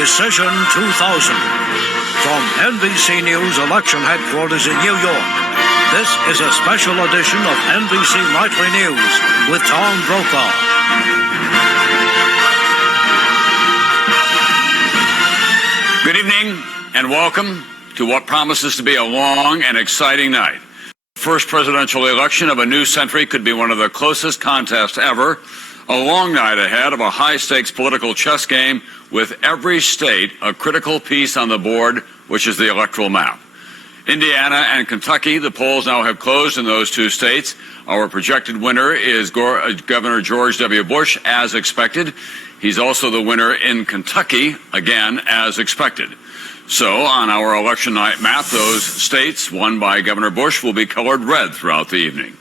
Decision 2000. From NBC News election headquarters in New York, this is a special edition of NBC Nightly News with Tom Brokaw. Good evening and welcome to what promises to be a long and exciting night. The first presidential election of a new century could be one of the closest contests ever. A long night ahead of a high-stakes political chess game with every state a critical piece on the board, which is the electoral map. Indiana and Kentucky, the polls now have closed in those two states. Our projected winner is Governor George W. Bush, as expected. He's also the winner in Kentucky, again, as expected. So on our election night map, those states won by Governor Bush will be colored red throughout the evening.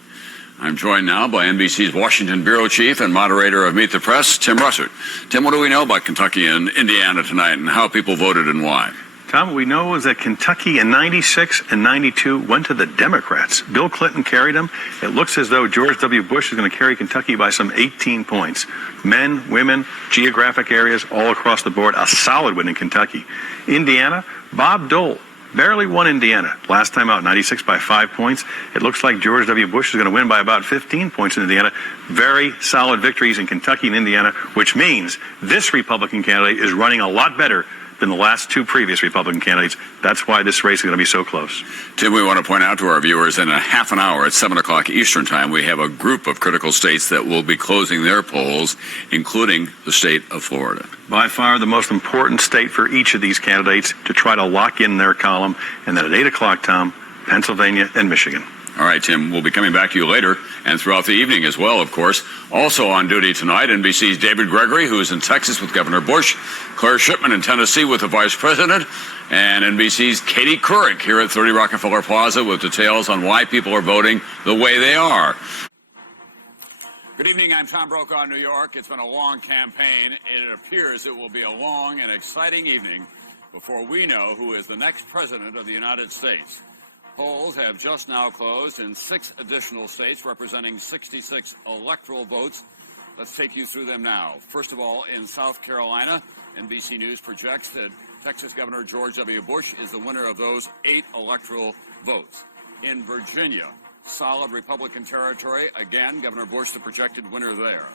I'm joined now by NBC's Washington bureau chief and moderator of Meet the Press, Tim Russert. Tim, what do we know about Kentucky and Indiana tonight and how people voted and why? Tom, what we know is that Kentucky in 96 and 92 went to the Democrats. Bill Clinton carried them. It looks as though George W. Bush is going to carry Kentucky by some 18 points. Men, women, geographic areas, all across the board, a solid win in Kentucky. Indiana, Bob Dole barely won Indiana. Last time out, 96 by 5 points. It looks like George W. Bush is going to win by about 15 points in Indiana. Very solid victories in Kentucky and Indiana, which means this Republican candidate is running a lot better than the last two previous Republican candidates. That's why this race is going to be so close. Tim, we want to point out to our viewers in a half an hour at 7 o'clock Eastern Time, we have a group of critical states that will be closing their polls, including the state of Florida. By far the most important state for each of these candidates to try to lock in their column. And then at 8 o'clock, Tom, Pennsylvania and Michigan. All right, Tim, we'll be coming back to you later and throughout the evening as well, of course. Also on duty tonight, NBC's David Gregory, who is in Texas with Governor Bush, Claire Shipman in Tennessee with the Vice President, and NBC's Katie Couric here at 30 Rockefeller Plaza with details on why people are voting the way they are. Good evening, I'm Tom Brokaw in New York. It's been a long campaign. It appears it will be a long and exciting evening before we know who is the next president of the United States. Polls have just now closed in 6 additional states representing 66 electoral votes. Let's take you through them now. First of all, in South Carolina, NBC News projects that Texas Governor George W. Bush is the winner of those 8 electoral votes. In Virginia, solid Republican territory. Again, Governor Bush the projected winner there.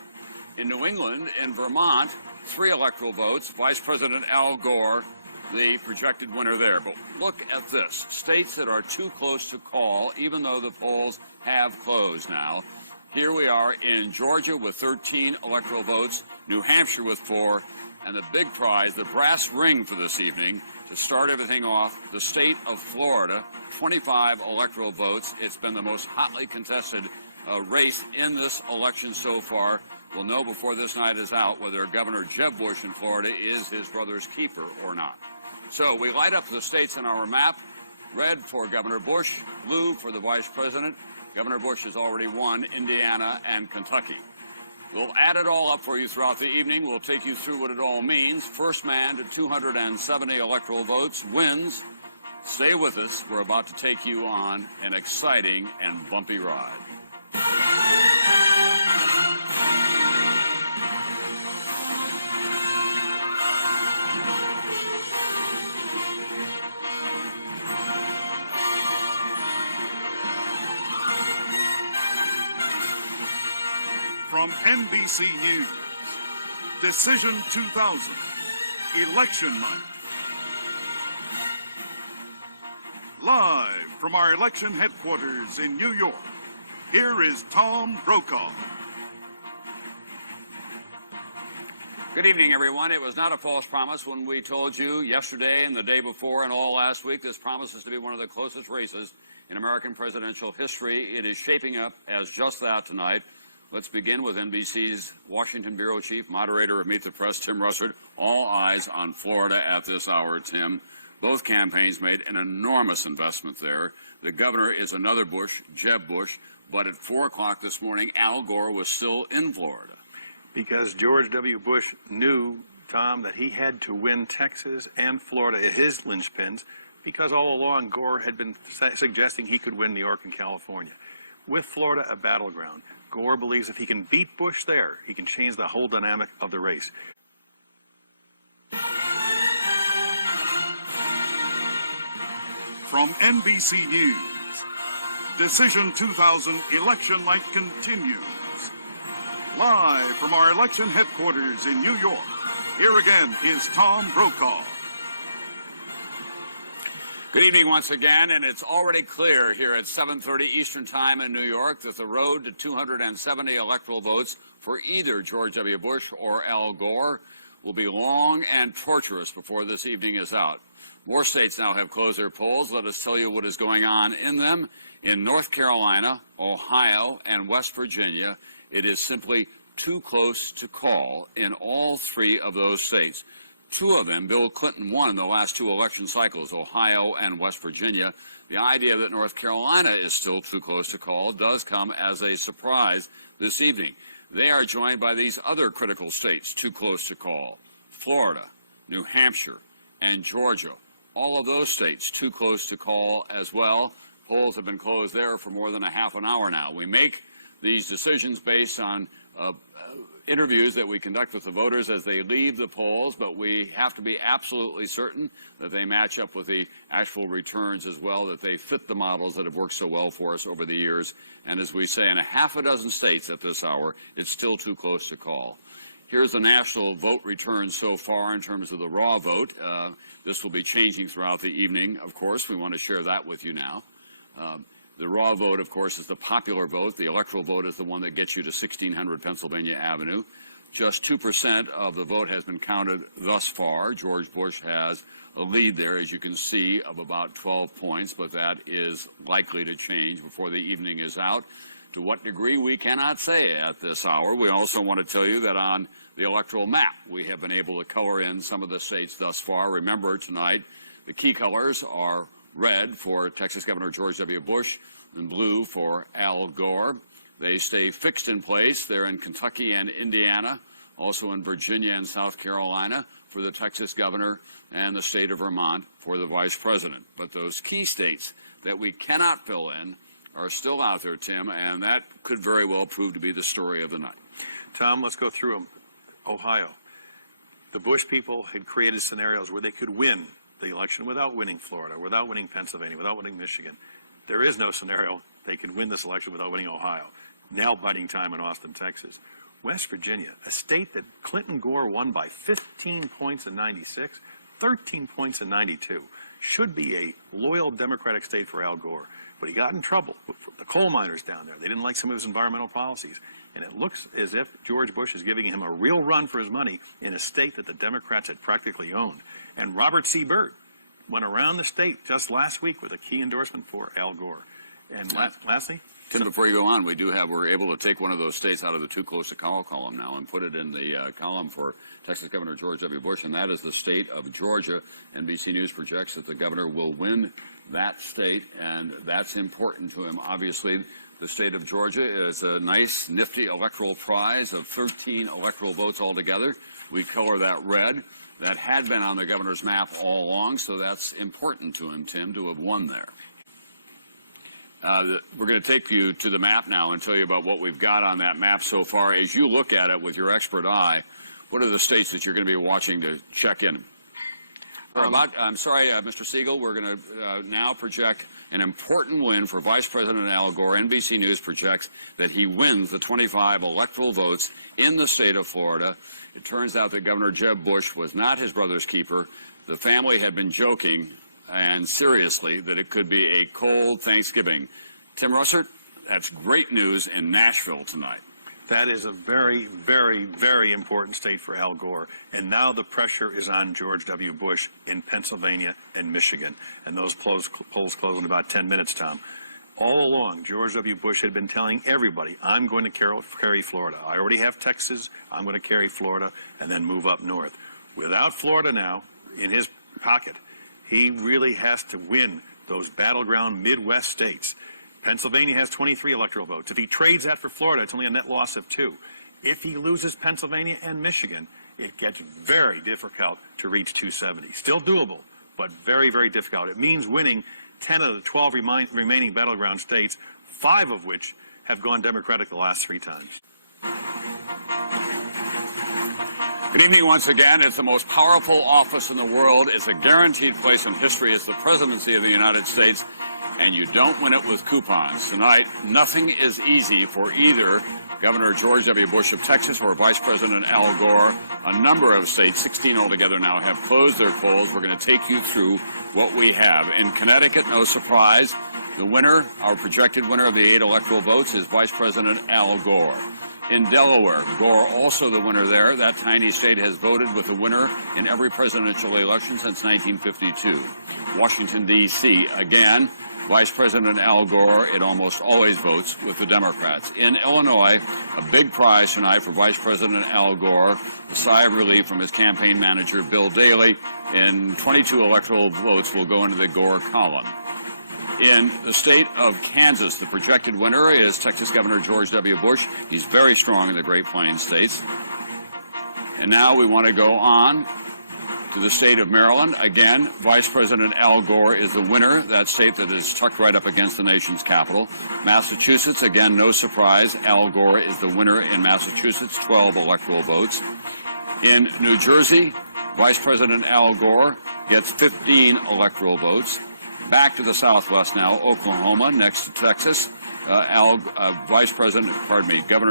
In New England, in Vermont, 3 electoral votes. Vice President Al Gore the projected winner there. But look at this. States that are too close to call, even though the polls have closed now. Here we are in Georgia with 13 electoral votes, New Hampshire with 4, and the big prize, the brass ring for this evening, to start everything off, the state of Florida, 25 electoral votes. It's been the most hotly contested race in this election so far. We'll know before this night is out whether Governor Jeb Bush in Florida is his brother's keeper or not. So we light up the states on our map. Red for Governor Bush, blue for the vice president. Governor Bush has already won Indiana and Kentucky. We'll add it all up for you throughout the evening. We'll take you through what it all means. First man to 270 electoral votes wins. Stay with us. We're about to take you on an exciting and bumpy ride. From NBC News, Decision 2000, Election Night. Live from our election headquarters in New York, here is Tom Brokaw. Good evening, everyone. It was not a false promise when we told you yesterday and the day before and all last week this promises to be one of the closest races in American presidential history. It is shaping up as just that tonight. Let's begin with NBC's Washington bureau chief, moderator of Meet the Press, Tim Russert. All eyes on Florida at this hour, Tim. Both campaigns made an enormous investment there. The governor is another Bush, Jeb Bush, but at 4 o'clock this morning, Al Gore was still in Florida. Because George W. Bush knew, Tom, that he had to win Texas and Florida at his linchpins, because all along Gore had been suggesting he could win New York and California. With Florida a battleground, Gore believes if he can beat Bush there, he can change the whole dynamic of the race. from NBC News. Decision 2000 election night continues. Live from our election headquarters in New York, here again is Tom Brokaw. Good evening once again, and it's already clear here at 7:30 Eastern Time in New York that the road to 270 electoral votes for either George W. Bush or Al Gore will be long and torturous before this evening is out. More states now have closed their polls. Let us tell you what is going on in them. In North Carolina, Ohio, and West Virginia, it is simply too close to call in all three of those states. Two of them, Bill Clinton won in the last two election cycles, Ohio and West Virginia. The idea that North Carolina is still too close to call does come as a surprise this evening. They are joined by these other critical states too close to call: Florida, New Hampshire, and Georgia. All of those states too close to call as well. Polls have been closed there for more than a half an hour now. We make these decisions based on interviews that we conduct with the voters as they leave the polls, but we have to be absolutely certain that they match up with the actual returns as well, that they fit the models that have worked so well for us over the years. And as we say, in a half a dozen states at this hour, it's still too close to call. Here's the national vote returns so far in terms of the raw vote. This will be changing throughout the evening, of course. We want to share that with you now. The raw vote, of course, is the popular vote. The electoral vote is the one that gets you to 1600 Pennsylvania Avenue. Just 2% of the vote has been counted thus far. George Bush has a lead there, as you can see, of about 12 points, but that is likely to change before the evening is out. To what degree, we cannot say at this hour. We also want to tell you that on the electoral map, we have been able to color in some of the states thus far. Remember, tonight, the key colors are red for Texas Governor George W. Bush and blue for Al Gore. They stay fixed in place. They're in Kentucky and Indiana, also in Virginia and South Carolina for the Texas governor, and the state of Vermont for the vice president. But those key states that we cannot fill in are still out there, Tim, and that could very well prove to be the story of the night. Tom, let's go through them. Ohio. The Bush people had created scenarios where they could win the election without winning Florida, without winning Pennsylvania, without winning Michigan. There is no scenario they could win this election without winning Ohio. Nail-biting time in Austin, Texas. West Virginia, a state that Clinton Gore won by 15 points in 96, 13 points in 92. Should be a loyal Democratic state for Al Gore. But he got in trouble with the coal miners down there. They didn't like some of his environmental policies. And it looks as if George Bush is giving him a real run for his money in a state that the Democrats had practically owned. And Robert C. Byrd went around the state just last week with a key endorsement for Al Gore. And lastly, Tim, before you go on, we're able to take one of those states out of the too close to call column now and put it in the column for Texas Governor George W. Bush, and that is the state of Georgia. NBC News projects that the governor will win that state, and that's important to him. Obviously, the state of Georgia is a nice, nifty electoral prize of 13 electoral votes altogether. We color that red. That had been on the governor's map all along, so that's important to him, Tim, to have won there. We're going to take you to the map now and tell you about what we've got on that map so far. As you look at it with your expert eye, what are the states that you're going to be watching to check in? I'm sorry, Mr. Siegel, we're going to now project an important win for Vice President Al Gore. NBC News projects that he wins the 25 electoral votes in the state of Florida. It turns out that Governor Jeb Bush was not his brother's keeper. The family had been joking and seriously that it could be a cold Thanksgiving. Tim Russert, that's great news in Nashville tonight. that is a very, very, very important state for Al Gore. And now the pressure is on George W. Bush in Pennsylvania and Michigan. And those polls close in about 10 minutes, Tom. All along, George W. Bush had been telling everybody, I'm going to carry Florida. I already have Texas. I'm going to carry Florida and then move up north. Without Florida now in his pocket, he really has to win those battleground Midwest states. Pennsylvania has 23 electoral votes. If he trades that for Florida, it's only a net loss of 2. If he loses Pennsylvania and Michigan, it gets very difficult to reach 270. Still doable, but very, very difficult. It means winning 10 of the 12 remaining battleground states, 5 of which have gone Democratic the last 3 times. Good evening once again. It's the most powerful office in the world. It's a guaranteed place in history. It's the presidency of the United States, and you don't win it with coupons. Tonight, nothing is easy for either Governor George W. Bush of Texas or Vice President Al Gore. A number of states, 16 altogether now, have closed their polls. We're going to take you through what we have. In Connecticut, no surprise, the winner, our projected winner of the 8 electoral votes, is Vice President Al Gore. In Delaware, Gore also the winner there. That tiny state has voted with the winner in every presidential election since 1952. Washington, D.C., again, Vice President Al Gore, it almost always votes with the Democrats. In Illinois, a big prize tonight for Vice President Al Gore, a sigh of relief from his campaign manager, Bill Daley, and 22 electoral votes will go into the Gore column. In the state of Kansas, the projected winner is Texas Governor George W. Bush. He's very strong in the Great Plains states. And now we want to go on to the state of Maryland. Again, Vice President Al Gore is the winner, that state that is tucked right up against the nation's capital. Massachusetts, again, no surprise, Al Gore is the winner in Massachusetts, 12 electoral votes. In New Jersey, Vice President Al Gore gets 15 electoral votes. Back to the southwest now, Oklahoma, next to Texas. Governor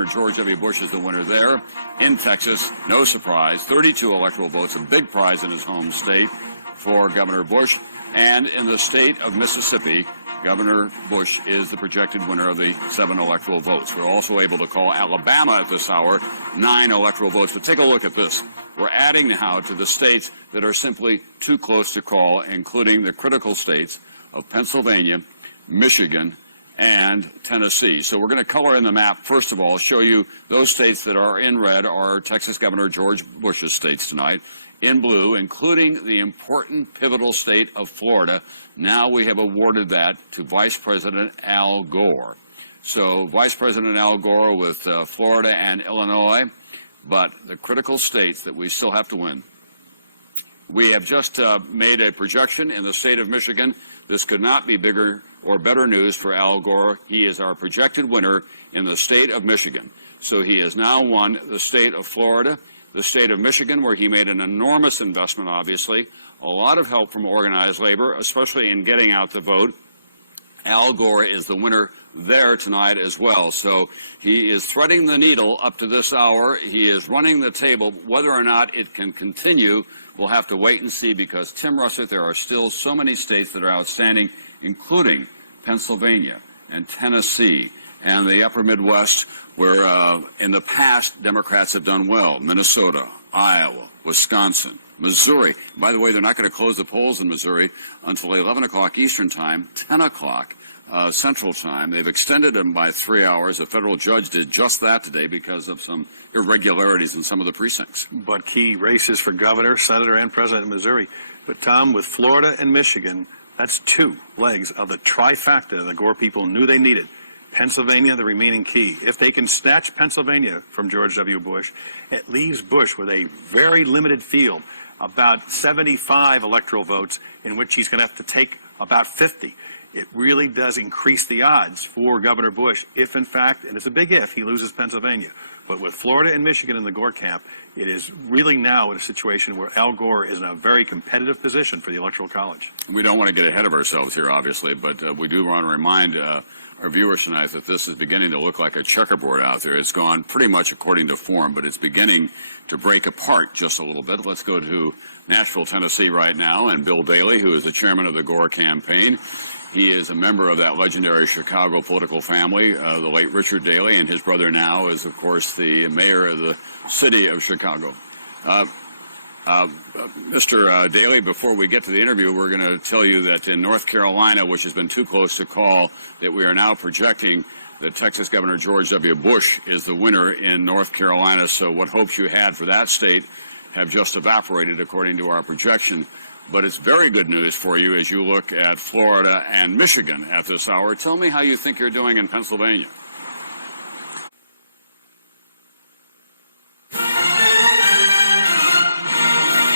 George W. Bush is the winner there. In Texas, no surprise, 32 electoral votes, a big prize in his home state for Governor Bush. And in the state of Mississippi, Governor Bush is the projected winner of the 7 electoral votes. We're also able to call Alabama at this hour, 9 electoral votes. But take a look at this. We're adding now to the states that are simply too close to call, including the critical states of Pennsylvania, Michigan, and Tennessee. So we're going to color in the map, first of all, show you those states that are in red are Texas Governor George Bush's states tonight. In blue, including the important pivotal state of Florida. Now we have awarded that to Vice President Al Gore. So Vice President Al Gore with Florida and Illinois, but the critical states that we still have to win. We have just made a projection in the state of Michigan. This could not be bigger or better news for Al Gore. He is our projected winner in the state of Michigan. So he has now won the state of Florida, the state of Michigan, where he made an enormous investment, obviously, a lot of help from organized labor, especially in getting out the vote. Al Gore is the winner there tonight as well. So he is threading the needle up to this hour. He is running the table. Whether or not it can continue, we'll have to wait and see, because, Tim Russert, there are still so many states that are outstanding, including Pennsylvania and Tennessee and the upper Midwest, where in the past Democrats have done well. Minnesota, Iowa, Wisconsin, Missouri. By the way, they're not going to close the polls in Missouri until 11 o'clock Eastern Time, 10 o'clock Central Time. They've extended them by 3 hours. A federal judge did just that today because of some irregularities in some of the precincts. But key races for governor, senator, and president in Missouri. But, Tom, with Florida and Michigan, that's 2 legs of the trifecta the Gore people knew they needed. Pennsylvania, the remaining key. If they can snatch Pennsylvania from George W. Bush, it leaves Bush with a very limited field, about 75 electoral votes, in which he's going to have to take about 50. It really does increase the odds for Governor Bush if, in fact, and it's a big if, he loses Pennsylvania. But with Florida and Michigan in the Gore camp, it is really now in a situation where Al Gore is in a very competitive position for the Electoral College. We don't want to get ahead of ourselves here, obviously, but we do want to remind our viewers tonight that this is beginning to look like a checkerboard out there. It's gone pretty much according to form, but it's beginning to break apart just a little bit. Let's go to Nashville, Tennessee right now, and Bill Daley, who is the chairman of the Gore campaign. He is a member of that legendary Chicago political family, the late Richard Daley, and his brother now is, of course, the mayor of the city of Chicago. Mr. Daley, before we get to the interview, we're going to tell you that in North Carolina, which has been too close to call, that we are now projecting that Texas Governor George W. Bush is the winner in North Carolina. So what hopes you had for that state have just evaporated according to our projection. But it's very good news for you as you look at Florida and Michigan at this hour. Tell me how you think you're doing in Pennsylvania.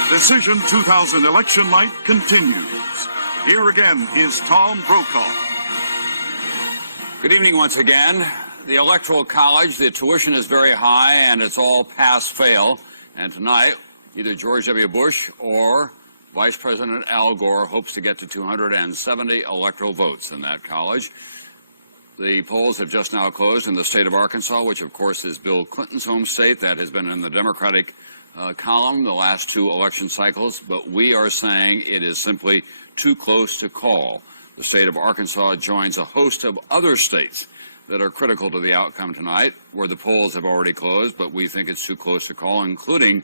Decision 2000 election night continues. Here again is Tom Brokaw. Good evening once again. The Electoral College, the tuition is very high and it's all pass-fail. And tonight, either George W. Bush or Vice President Al Gore hopes to get to 270 electoral votes in that college. The polls have just now closed in the state of Arkansas, which of course is Bill Clinton's home state. That has been in the Democratic column the last two election cycles, but we are saying it is simply too close to call. The state of Arkansas joins a host of other states that are critical to the outcome tonight, where the polls have already closed, but we think it's too close to call, including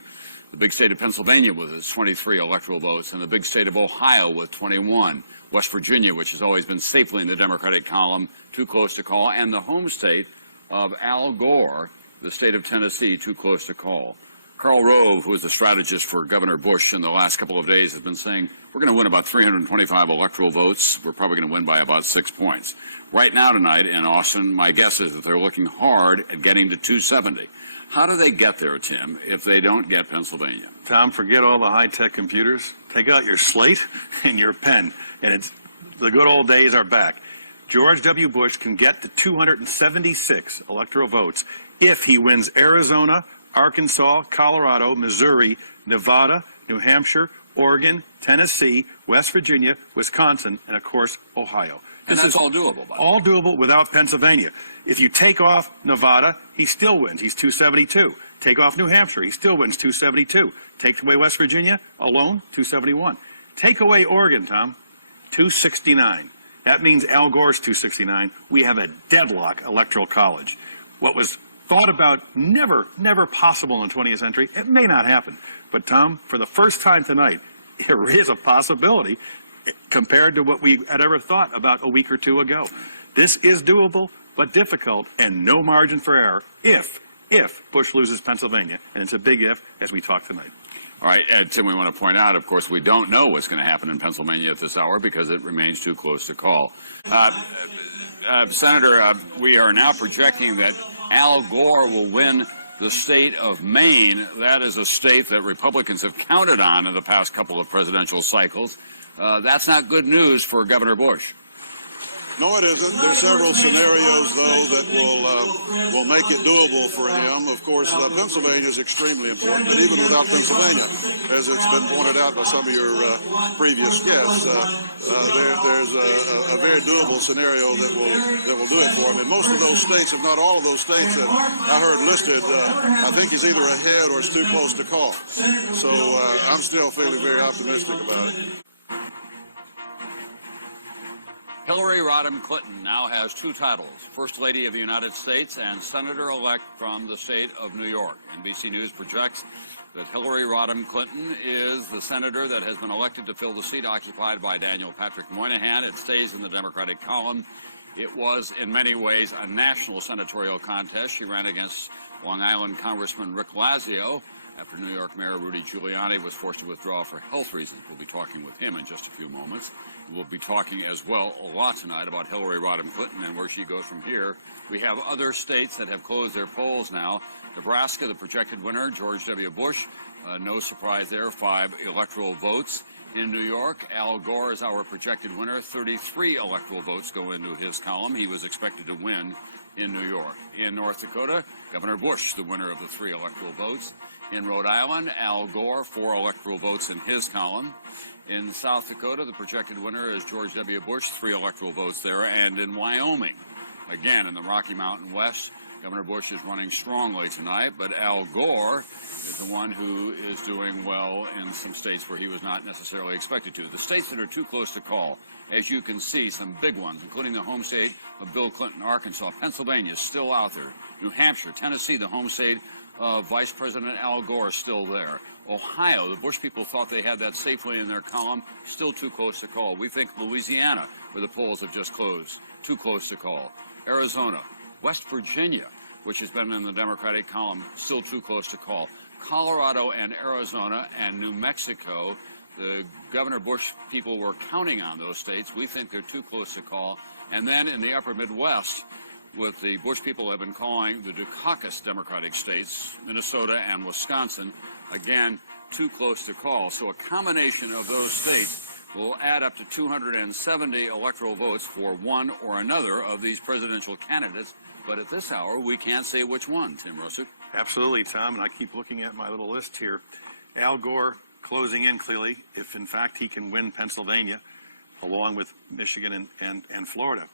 the big state of Pennsylvania with its 23 electoral votes, and the big state of Ohio with 21. West Virginia, which has always been safely in the Democratic column, too close to call, and the home state of Al Gore, the state of Tennessee, too close to call. Karl Rove, who is the strategist for Governor Bush in the last couple of days, has been saying, we're going to win about 325 electoral votes. We're probably going to win by about 6 points. Right now tonight in Austin, my guess is that they're looking hard at getting to 270. How do they get there, Tim, if they don't get Pennsylvania? Tom, forget all the high-tech computers. Take out your slate and your pen, and it's the good old days are back. George W. Bush can get to 276 electoral votes if he wins Arizona, Arkansas, Colorado, Missouri, Nevada, New Hampshire, Oregon, Tennessee, West Virginia, Wisconsin, and of course, Ohio. And that's all doable, by the way. All doable without Pennsylvania. If you take off Nevada, he still wins. He's 272. Take off New Hampshire, he still wins 272. Take away West Virginia alone, 271. Take away Oregon, Tom, 269. That means Al Gore's 269. We have a deadlock electoral college. What was thought about never possible in the 20th century, it may not happen. But Tom, for the first time tonight, there is a possibility compared to what we had ever thought about a week or two ago. This is doable, but difficult, and no margin for error if Bush loses Pennsylvania. And it's a big if as we talk tonight. All right, Tim, we want to point out, of course, we don't know what's going to happen in Pennsylvania at this hour because it remains too close to call. Senator, we are now projecting that Al Gore will win the state of Maine. That is a state that Republicans have counted on in the past couple of presidential cycles. That's not good news for Governor Bush. No, it isn't. There's several scenarios, though, that will make it doable for him. Of course, Pennsylvania is extremely important, but even without Pennsylvania, as it's been pointed out by some of your previous guests, there's a very doable scenario that will do it for him. In most of those states, if not all of those states that I heard listed, I think he's either ahead or it's too close to call. So I'm still feeling very optimistic about it. Hillary Rodham Clinton now has two titles, First Lady of the United States and Senator-elect from the state of New York. NBC News projects that Hillary Rodham Clinton is the senator that has been elected to fill the seat occupied by Daniel Patrick Moynihan. It stays in the Democratic column. It was, in many ways, a national senatorial contest. She ran against Long Island Congressman Rick Lazio after New York Mayor Rudy Giuliani was forced to withdraw for health reasons. We'll be talking with him in just a few moments. We'll be talking as well a lot tonight about Hillary Rodham Clinton and where she goes from here. We have other states that have closed their polls now. Nebraska, the projected winner, George W. Bush. No surprise there, 5 electoral votes. In New York, Al Gore is our projected winner. 33 electoral votes go into his column. He was expected to win in New York. In North Dakota, Governor Bush, the winner of the 3 electoral votes. In Rhode Island, Al Gore, 4 electoral votes in his column. In South Dakota, the projected winner is George W. Bush, 3 electoral votes there. And in Wyoming, again in the Rocky Mountain West, Governor Bush is running strongly tonight, but Al Gore is the one who is doing well in some states where he was not necessarily expected to. The states that are too close to call, as you can see, some big ones, including the home state of Bill Clinton, Arkansas. Pennsylvania is still out there. New Hampshire, Tennessee, the home state of Vice President Al Gore, is still there. Ohio, the Bush people thought they had that safely in their column, still too close to call. We think Louisiana, where the polls have just closed, too close to call. Arizona, West Virginia, which has been in the Democratic column, still too close to call. Colorado and Arizona and New Mexico, the Governor Bush people were counting on those states. We think they're too close to call. And then in the upper Midwest, what the Bush people have been calling the Dukakis Democratic states, Minnesota and Wisconsin, again, too close to call. So a combination of those states will add up to 270 electoral votes for one or another of these presidential candidates but at this hour, we can't say which one, Tim Russert. Absolutely, Tom, and I keep looking at my little list here. Al Gore closing in clearly, if in fact he can win Pennsylvania, along with Michigan and Florida.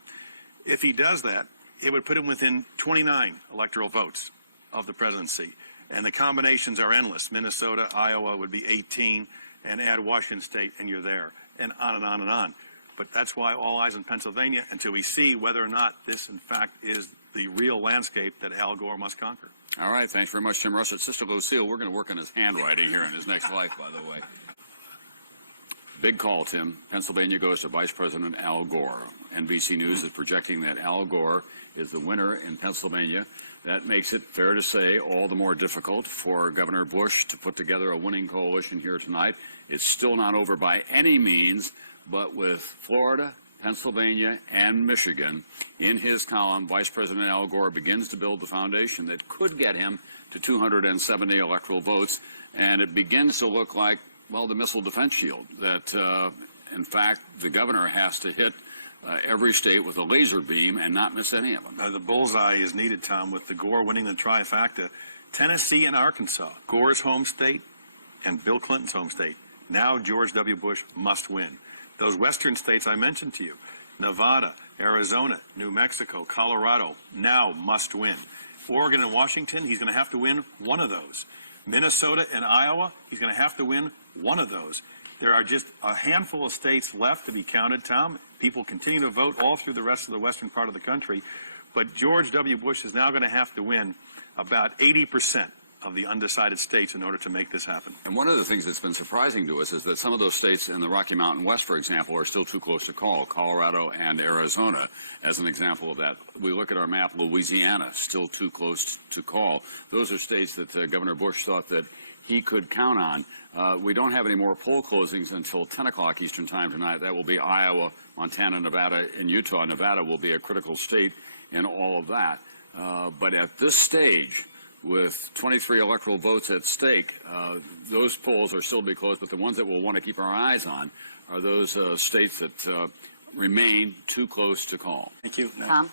If he does that, it would put him within 29 electoral votes of the presidency. And the combinations are endless. Minnesota, Iowa would be 18, and add Washington State, and you're there, and on and on and on. But that's why all eyes on Pennsylvania until we see whether or not this, in fact, is the real landscape that Al Gore must conquer. All right, thanks very much, Tim Russert. Sister Lucille, we're going to work on his handwriting here in his next life, by the way. Big call, Tim. Pennsylvania goes to Vice President Al Gore. NBC News is projecting that Al Gore is the winner in Pennsylvania. That makes it, fair to say, all the more difficult for Governor Bush to put together a winning coalition here tonight. It's still not over by any means, but with Florida, Pennsylvania, and Michigan in his column, Vice President Al Gore begins to build the foundation that could get him to 270 electoral votes, and it begins to look like, well, the missile defense shield, that, in fact, the governor has to hit every state with a laser beam and not miss any of them. The bullseye is needed, Tom, with the Gore winning the trifecta. Tennessee and Arkansas, Gore's home state and Bill Clinton's home state. Now George W. Bush must win. Those western states I mentioned to you, Nevada, Arizona, New Mexico, Colorado, now must win. Oregon and Washington, he's going to have to win one of those. Minnesota and Iowa, he's going to have to win one of those. There are just a handful of states left to be counted, Tom. People continue to vote all through the rest of the western part of the country. But George W. Bush is now going to have to win about 80% of the undecided states in order to make this happen. And one of the things that's been surprising to us is that some of those states in the Rocky Mountain West, for example, are still too close to call. Colorado and Arizona, as an example of that. We look at our map, Louisiana, still too close to call. Those are states that Governor Bush thought that he could count on. We don't have any more poll closings until 10 o'clock Eastern Time tonight. That will be Iowa, Montana, Nevada, and Utah. Nevada will be a critical state in all of that. But at this stage, with 23 electoral votes at stake, those polls are still to be closed, but the ones that we'll want to keep our eyes on are those states that remain too close to call. Thank you. Tom?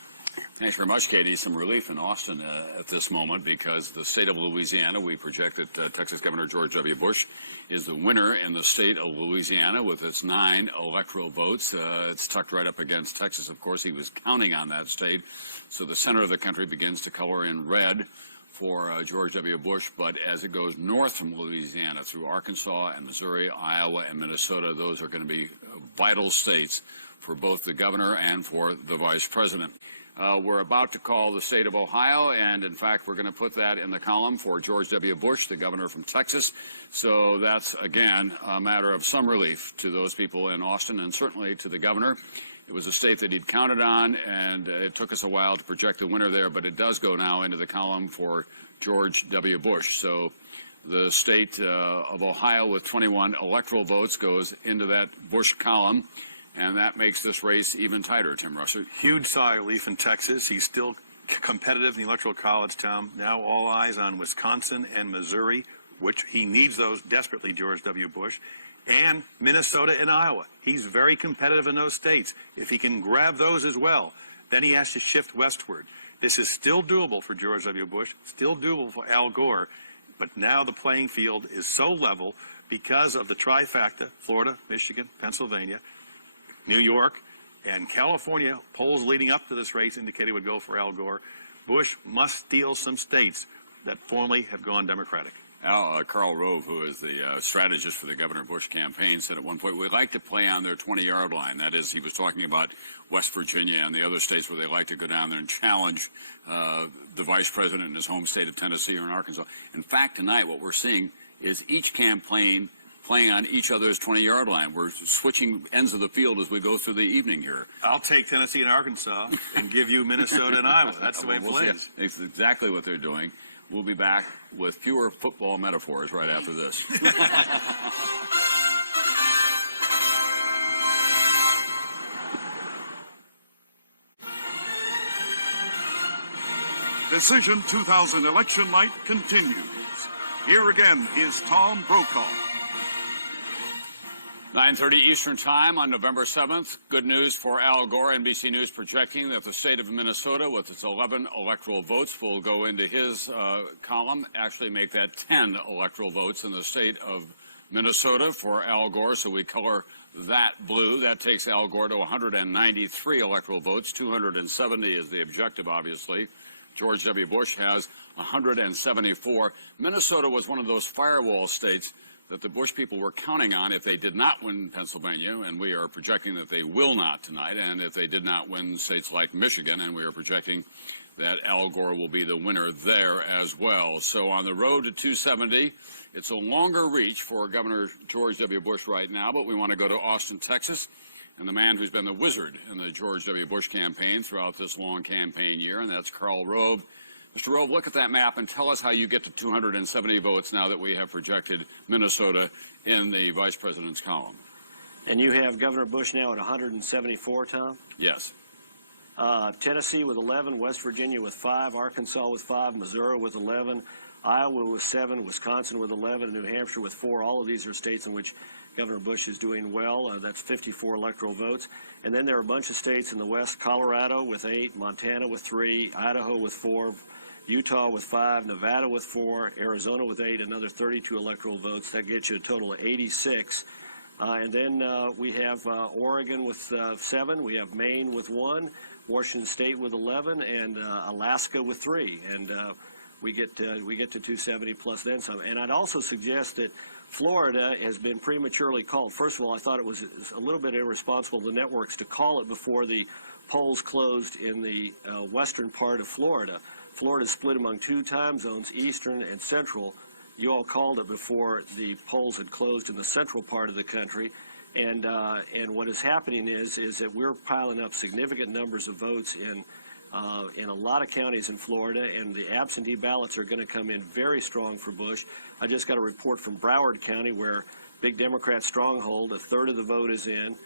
Thanks very much, Katie. Some relief in Austin at this moment because the state of Louisiana, we project that Texas Governor George W. Bush is the winner in the state of Louisiana with its 9 electoral votes. It's tucked right up against Texas, of course. He was counting on that state. So the center of the country begins to color in red for George W. Bush, but as it goes north from Louisiana through Arkansas and Missouri, Iowa and Minnesota, those are going to be vital states for both the governor and for the vice president. We're about to call the state of Ohio, and in fact, we're going to put that in the column for George W. Bush, the governor from Texas. So that's, again, a matter of some relief to those people in Austin and certainly to the governor. It was a state that he'd counted on, and it took us a while to project the winner there, but it does go now into the column for George W. Bush. So the state of Ohio with 21 electoral votes goes into that Bush column, and that makes this race even tighter, Tim Russert. Huge sigh of relief in Texas. He's still competitive in the Electoral College, Tom. Now all eyes on Wisconsin and Missouri, which he needs those desperately, George W. Bush, and Minnesota and Iowa. He's very competitive in those states. If he can grab those as well, then he has to shift westward. This is still doable for George W. Bush, still doable for Al Gore, but now the playing field is so level because of the trifecta, Florida, Michigan, Pennsylvania, New York, and California. Polls leading up to this race indicated would go for Al Gore. Bush must steal some states that formerly have gone Democratic. Karl Rove, who is the strategist for the Governor Bush campaign, said at one point, we like to play on their 20-yard line. That is, he was talking about West Virginia and the other states where they like to go down there and challenge the vice president in his home state of Tennessee or in Arkansas. In fact, tonight what we're seeing is each campaign playing on each other's 20-yard line. We're switching ends of the field as we go through the evening here. I'll take Tennessee and Arkansas and give you Minnesota and Iowa. That's the way it plays. It's exactly what they're doing. We'll be back with fewer football metaphors right after this. Decision 2000 election night continues. Here again is Tom Brokaw. 9:30 Eastern Time on November 7th. Good news for Al Gore. NBC News projecting that the state of Minnesota, with its 11 electoral votes, will go into his column, actually make that 10 electoral votes in the state of Minnesota for Al Gore. So we color that blue. That takes Al Gore to 193 electoral votes. 270 is the objective, obviously. George W. Bush has 174. Minnesota was one of those firewall states that the Bush people were counting on if they did not win Pennsylvania, and we are projecting that they will not tonight, and if they did not win states like Michigan, and we are projecting that Al Gore will be the winner there as well. So on the road to 270, it's a longer reach for Governor George W. Bush right now, but we want to go to Austin, Texas, and the man who's been the wizard in the George W. Bush campaign throughout this long campaign year, and that's Karl Rove. Mr. Rove, look at that map and tell us how you get to 270 votes now that we have projected Minnesota in the vice president's column. And you have Governor Bush now at 174, Tom? Yes. Tennessee with 11, West Virginia with 5, Arkansas with 5, Missouri with 11, Iowa with 7, Wisconsin with 11, and New Hampshire with 4. All of these are states in which Governor Bush is doing well. That's 54 electoral votes. And then there are a bunch of states in the West, Colorado with 8, Montana with 3, Idaho with 4, Utah with 5, Nevada with 4, Arizona with 8, another 32 electoral votes. That gets you a total of 86. And then we have Oregon with 7. We have Maine with 1, Washington State with 11, and Alaska with 3. And we get to 270 plus then some. And I'd also suggest that Florida has been prematurely called. First of all, I thought it was a little bit irresponsible of the networks to call it before the polls closed in the western part of Florida. Florida is split among 2 time zones, Eastern and Central. You all called it before the polls had closed in the central part of the country. And what is happening is that we're piling up significant numbers of votes in a lot of counties in Florida, and the absentee ballots are going to come in very strong for Bush. I just got a report from Broward County where big Democrat stronghold, a third of the vote is in.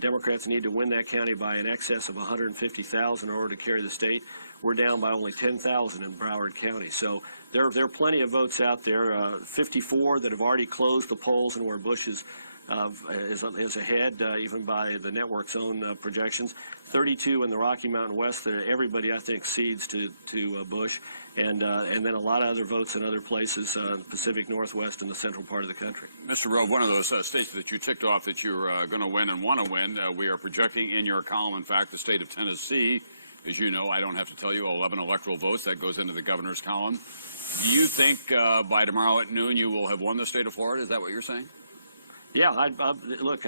Democrats need to win that county by in excess of 150,000 in order to carry the state. We're down by only 10,000 in Broward County. So there are plenty of votes out there, 54 that have already closed the polls and where Bush is ahead, even by the network's own projections. 32 in the Rocky Mountain West that everybody, I think, cedes to Bush. And then a lot of other votes in other places, Pacific Northwest and the central part of the country. Mr. Rove, one of those states that you ticked off that you're going to win and want to win, we are projecting in your column, in fact, the state of Tennessee. As you know, I don't have to tell you, 11 electoral votes. That goes into the governor's column. Do you think by tomorrow at noon you will have won the state of Florida? Is that what you're saying? Yeah, look,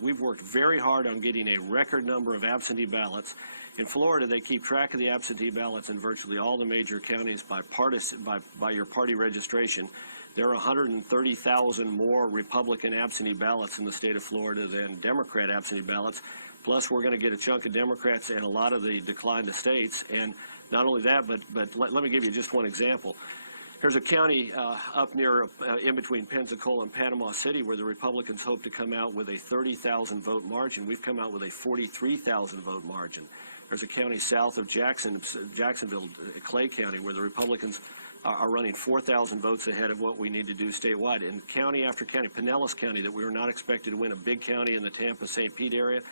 we've worked very hard on getting a record number of absentee ballots. In Florida, they keep track of the absentee ballots in virtually all the major counties by your party registration. There are 130,000 more Republican absentee ballots in the state of Florida than Democrat absentee ballots. Plus, we're going to get a chunk of Democrats and a lot of the declined estates. And not only that, but let me give you just one example. There's a county up near, in between Pensacola and Panama City, where the Republicans hope to come out with a 30,000 vote margin. We've come out with a 43,000 vote margin. There's a county south of Jacksonville, Clay County, where the Republicans are running 4,000 votes ahead of what we need to do statewide. And county after county, Pinellas County, that we were not expected to win, a big county in the Tampa-St. Pete area,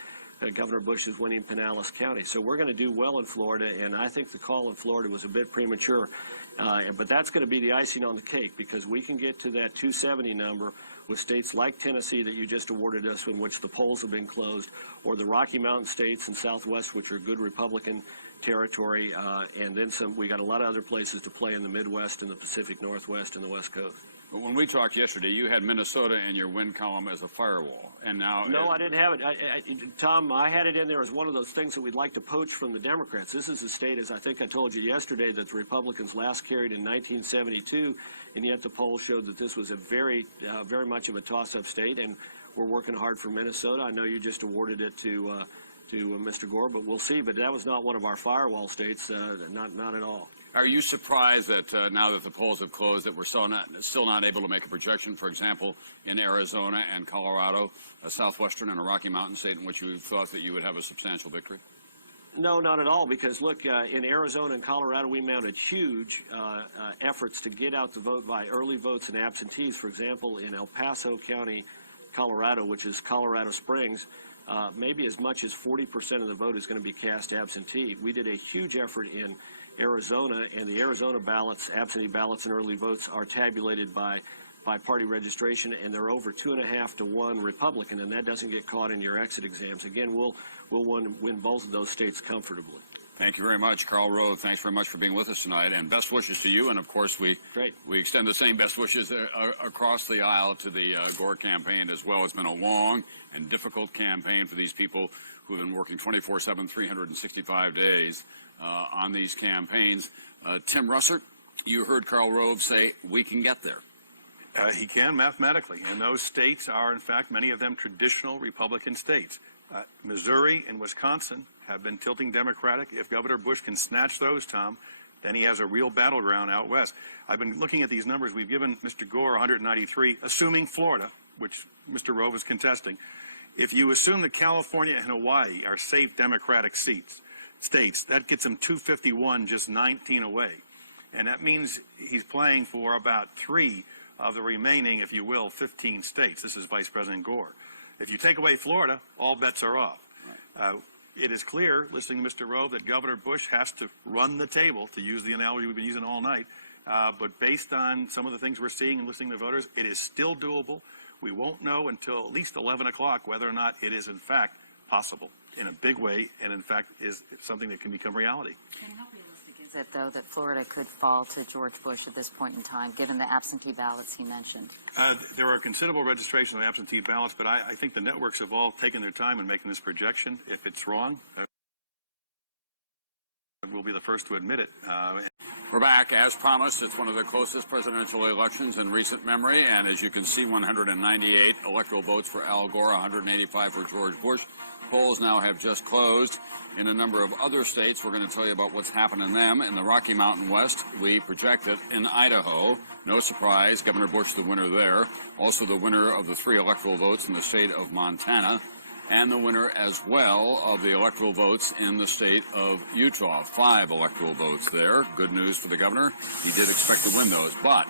Governor Bush is winning Pinellas County. So we're going to do well in Florida, and I think the call in Florida was a bit premature. But that's going to be the icing on the cake, because we can get to that 270 number with states like Tennessee that you just awarded us, in which the polls have been closed, or the Rocky Mountain states and Southwest, which are good Republican territory, and then some. We got a lot of other places to play in the Midwest and the Pacific Northwest and the West Coast. But when we talked yesterday, you had Minnesota in your win column as a firewall, and now... No, I didn't have it. Tom, I had it in there as one of those things that we'd like to poach from the Democrats. This is a state, as I think I told you yesterday, that the Republicans last carried in 1972, and yet the polls showed that this was a very much of a toss-up state, and we're working hard for Minnesota. I know you just awarded it to Mr. Gore, but we'll see. But that was not one of our firewall states, not at all. Are you surprised that now that the polls have closed, that we're still not able to make a projection, for example, in Arizona and Colorado, a southwestern and a Rocky Mountain state in which you thought that you would have a substantial victory? No, not at all, because, look, in Arizona and Colorado, we mounted huge efforts to get out the vote by early votes and absentees. For example, in El Paso County, Colorado, which is Colorado Springs, maybe as much as 40% of the vote is going to be cast absentee. We did a huge effort in Arizona, and the Arizona ballots, absentee ballots and early votes, are tabulated by party registration, and they're over 2.5 to 1 Republican, and that doesn't get caught in your exit exams. Again, we'll win both of those states comfortably. Thank you very much, Karl Rove. Thanks very much for being with us tonight, and best wishes to you. And of course, we extend the same best wishes across the aisle to the Gore campaign as well. It's been a long and difficult campaign for these people who've been working 24/7, 365 days on these campaigns. Tim Russert, you heard Karl Rove say we can get there. He can mathematically, and those states are, in fact, many of them traditional Republican states. Missouri and Wisconsin have been tilting Democratic. If Governor Bush can snatch those, Tom, then he has a real battleground out west. I've been looking at these numbers. We've given Mr. Gore 193, assuming Florida, which Mr. Rove is contesting. If you assume that California and Hawaii are safe Democratic states, that gets him 251, just 19 away. And that means he's playing for about 3 of the remaining, if you will, 15 states. This is Vice President Gore. If you take away Florida, all bets are off. It is clear, listening to Mr. Rove, that Governor Bush has to run the table, to use the analogy we've been using all night. But based on some of the things we're seeing and listening to voters, it is still doable. We won't know until at least 11 o'clock whether or not it is, in fact, possible in a big way, and, in fact, is something that can become reality. And how realistic is it, though, that Florida could fall to George Bush at this point in time, given the absentee ballots he mentioned? There are considerable registrations of absentee ballots, but I think the networks have all taken their time in making this projection. If it's wrong, we'll be the first to admit it. We're back. As promised, it's one of the closest presidential elections in recent memory, and as you can see, 198 electoral votes for Al Gore, 185 for George Bush. Polls now have just closed. In a number of other states, we're going to tell you about what's happened in them. In the Rocky Mountain West, we projected in Idaho. No surprise, Governor Bush the winner there. Also the winner of the 3 electoral votes in the state of Montana, and the winner as well of the electoral votes in the state of Utah. 5 electoral votes there. Good news for the governor. He did expect to win those, but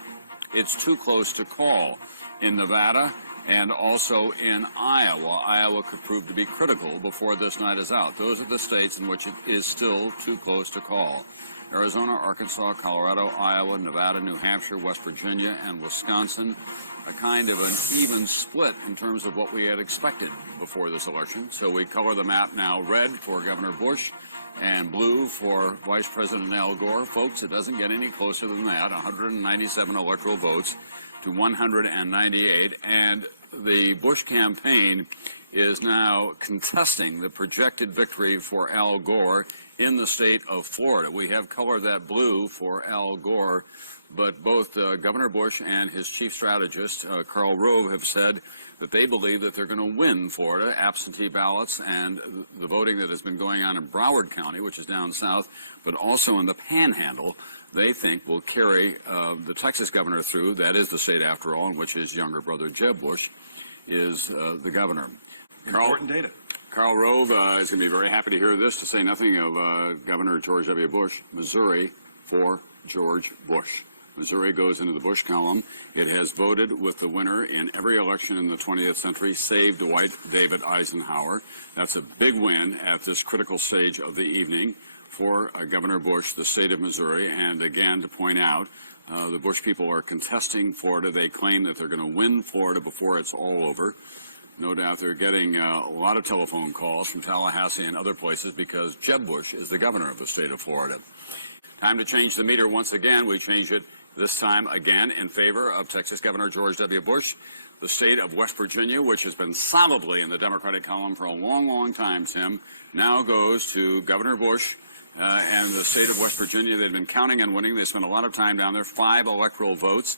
it's too close to call. In Nevada and also in Iowa, Iowa could prove to be critical before this night is out. Those are the states in which it is still too close to call. Arizona, Arkansas, Colorado, Iowa, Nevada, New Hampshire, West Virginia, and Wisconsin. A kind of an even split in terms of what we had expected before this election. So we color the map now red for Governor Bush and blue for Vice President Al Gore. Folks, it doesn't get any closer than that. 197 electoral votes to 198. And the Bush campaign is now contesting the projected victory for Al Gore in the state of Florida. We have colored that blue for Al Gore, but both Governor Bush and his chief strategist, Karl Rove, have said that they believe that they're going to win Florida. Absentee ballots and the voting that has been going on in Broward County, which is down south, but also in the Panhandle, they think will carry the Texas governor through. That is the state, after all, in which his younger brother, Jeb Bush, is the governor. Important data. Karl Rove is going to be very happy to hear this, to say nothing of Governor George W. Bush. Missouri for George Bush. Missouri goes into the Bush column. It has voted with the winner in every election in the 20th century, save Dwight David Eisenhower. That's a big win at this critical stage of the evening for Governor Bush, the state of Missouri. And again, to point out, the Bush people are contesting Florida. They claim that they're going to win Florida before it's all over. No doubt they're getting a lot of telephone calls from Tallahassee and other places because Jeb Bush is the governor of the state of Florida. Time to change the meter once again. We change it this time again in favor of Texas Governor George W. Bush. The state of West Virginia, which has been solidly in the Democratic column for a long, long time, Tim, now goes to Governor Bush and the state of West Virginia. They've been counting on winning. They spent a lot of time down there, 5 electoral votes.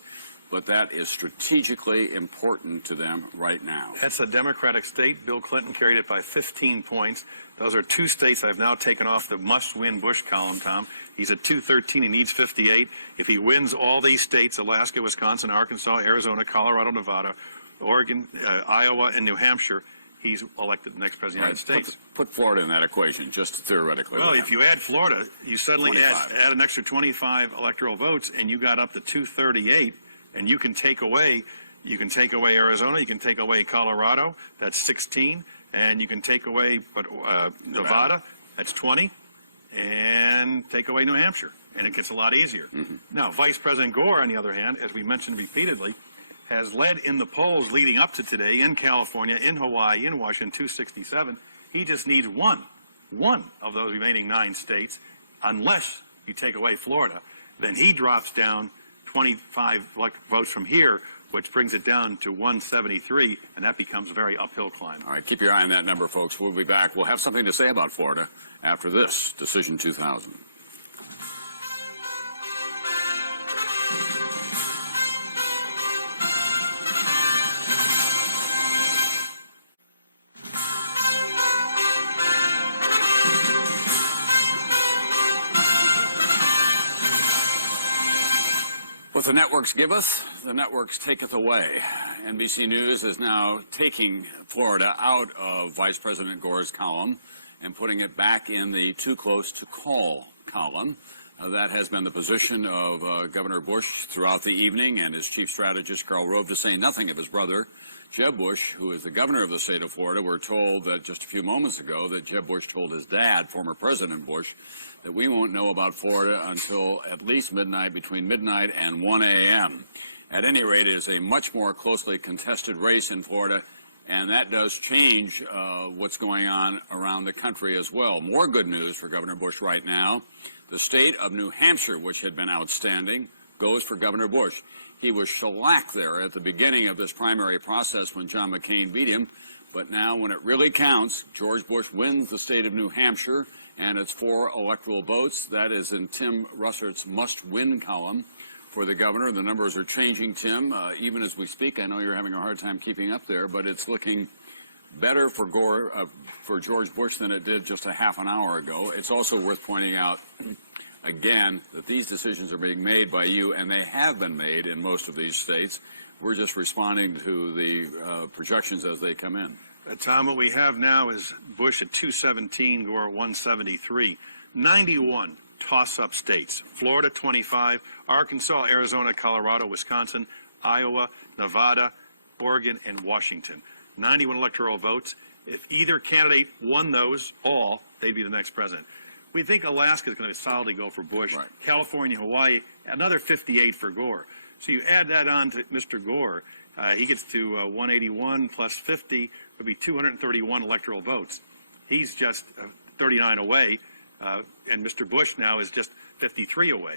But that is strategically important to them right now. That's a Democratic state. Bill Clinton carried it by 15 points. Those are 2 states I've now taken off the must-win Bush column, Tom. He's at 213. He needs 58. If he wins all these states, Alaska, Wisconsin, Arkansas, Arizona, Colorado, Nevada, Oregon, Iowa, and New Hampshire, he's elected the next president of the United States. Put Florida in that equation, just theoretically. Well, if you add Florida, you suddenly add an extra 25 electoral votes, and you got up to 238. And you can take away You can take away Arizona. You can take away Colorado. That's 16. And you can take away Nevada. That's 20. And take away New Hampshire. And it gets a lot easier. Now, Vice President Gore, on the other hand, as we mentioned repeatedly, has led in the polls leading up to today in California, in Hawaii, in Washington, 267. He just needs one of those remaining 9 states, unless you take away Florida. Then he drops down 25 votes from here, which brings it down to 173, and that becomes a very uphill climb. All right, keep your eye on that number, folks. We'll be back. We'll have something to say about Florida after this Decision 2000. What the networks giveth, the networks taketh away. NBC News is now taking Florida out of Vice President Gore's column and putting it back in the too close to call column. That has been the position of Governor Bush throughout the evening, and his chief strategist, Karl Rove, to say nothing of his brother, Jeb Bush, who is the governor of the state of Florida. We're told that just a few moments ago that Jeb Bush told his dad, former President Bush, that we won't know about Florida until at least midnight, between midnight and 1 a.m. At any rate, it is a much more closely contested race in Florida, and that does change what's going on around the country as well. More good news for Governor Bush right now. The state of New Hampshire, which had been outstanding, goes for Governor Bush. He was shellacked there at the beginning of this primary process when John McCain beat him, but now when it really counts, George Bush wins the state of New Hampshire, and it's 4 electoral votes. That is in Tim Russert's must-win column for the governor. The numbers are changing, Tim, even as we speak. I know you're having a hard time keeping up there, but it's looking better for for George Bush than it did just a half an hour ago. It's also worth pointing out, again, that these decisions are being made by you, and they have been made in most of these states. We're just responding to the projections as they come in. Tom, what we have now is Bush at 217, Gore 173. 91 toss-up states. Florida 25, Arkansas, Arizona, Colorado, Wisconsin, Iowa, Nevada, Oregon, and Washington. 91 electoral votes. If either candidate won those all, they'd be the next president. We think Alaska is going to solidly go for Bush. Right. California, Hawaii, another 58 for Gore. So you add that on to Mr. Gore, he gets to 181 plus 50 would be 231 electoral votes. He's just 39 away, and Mr. Bush now is just 53 away.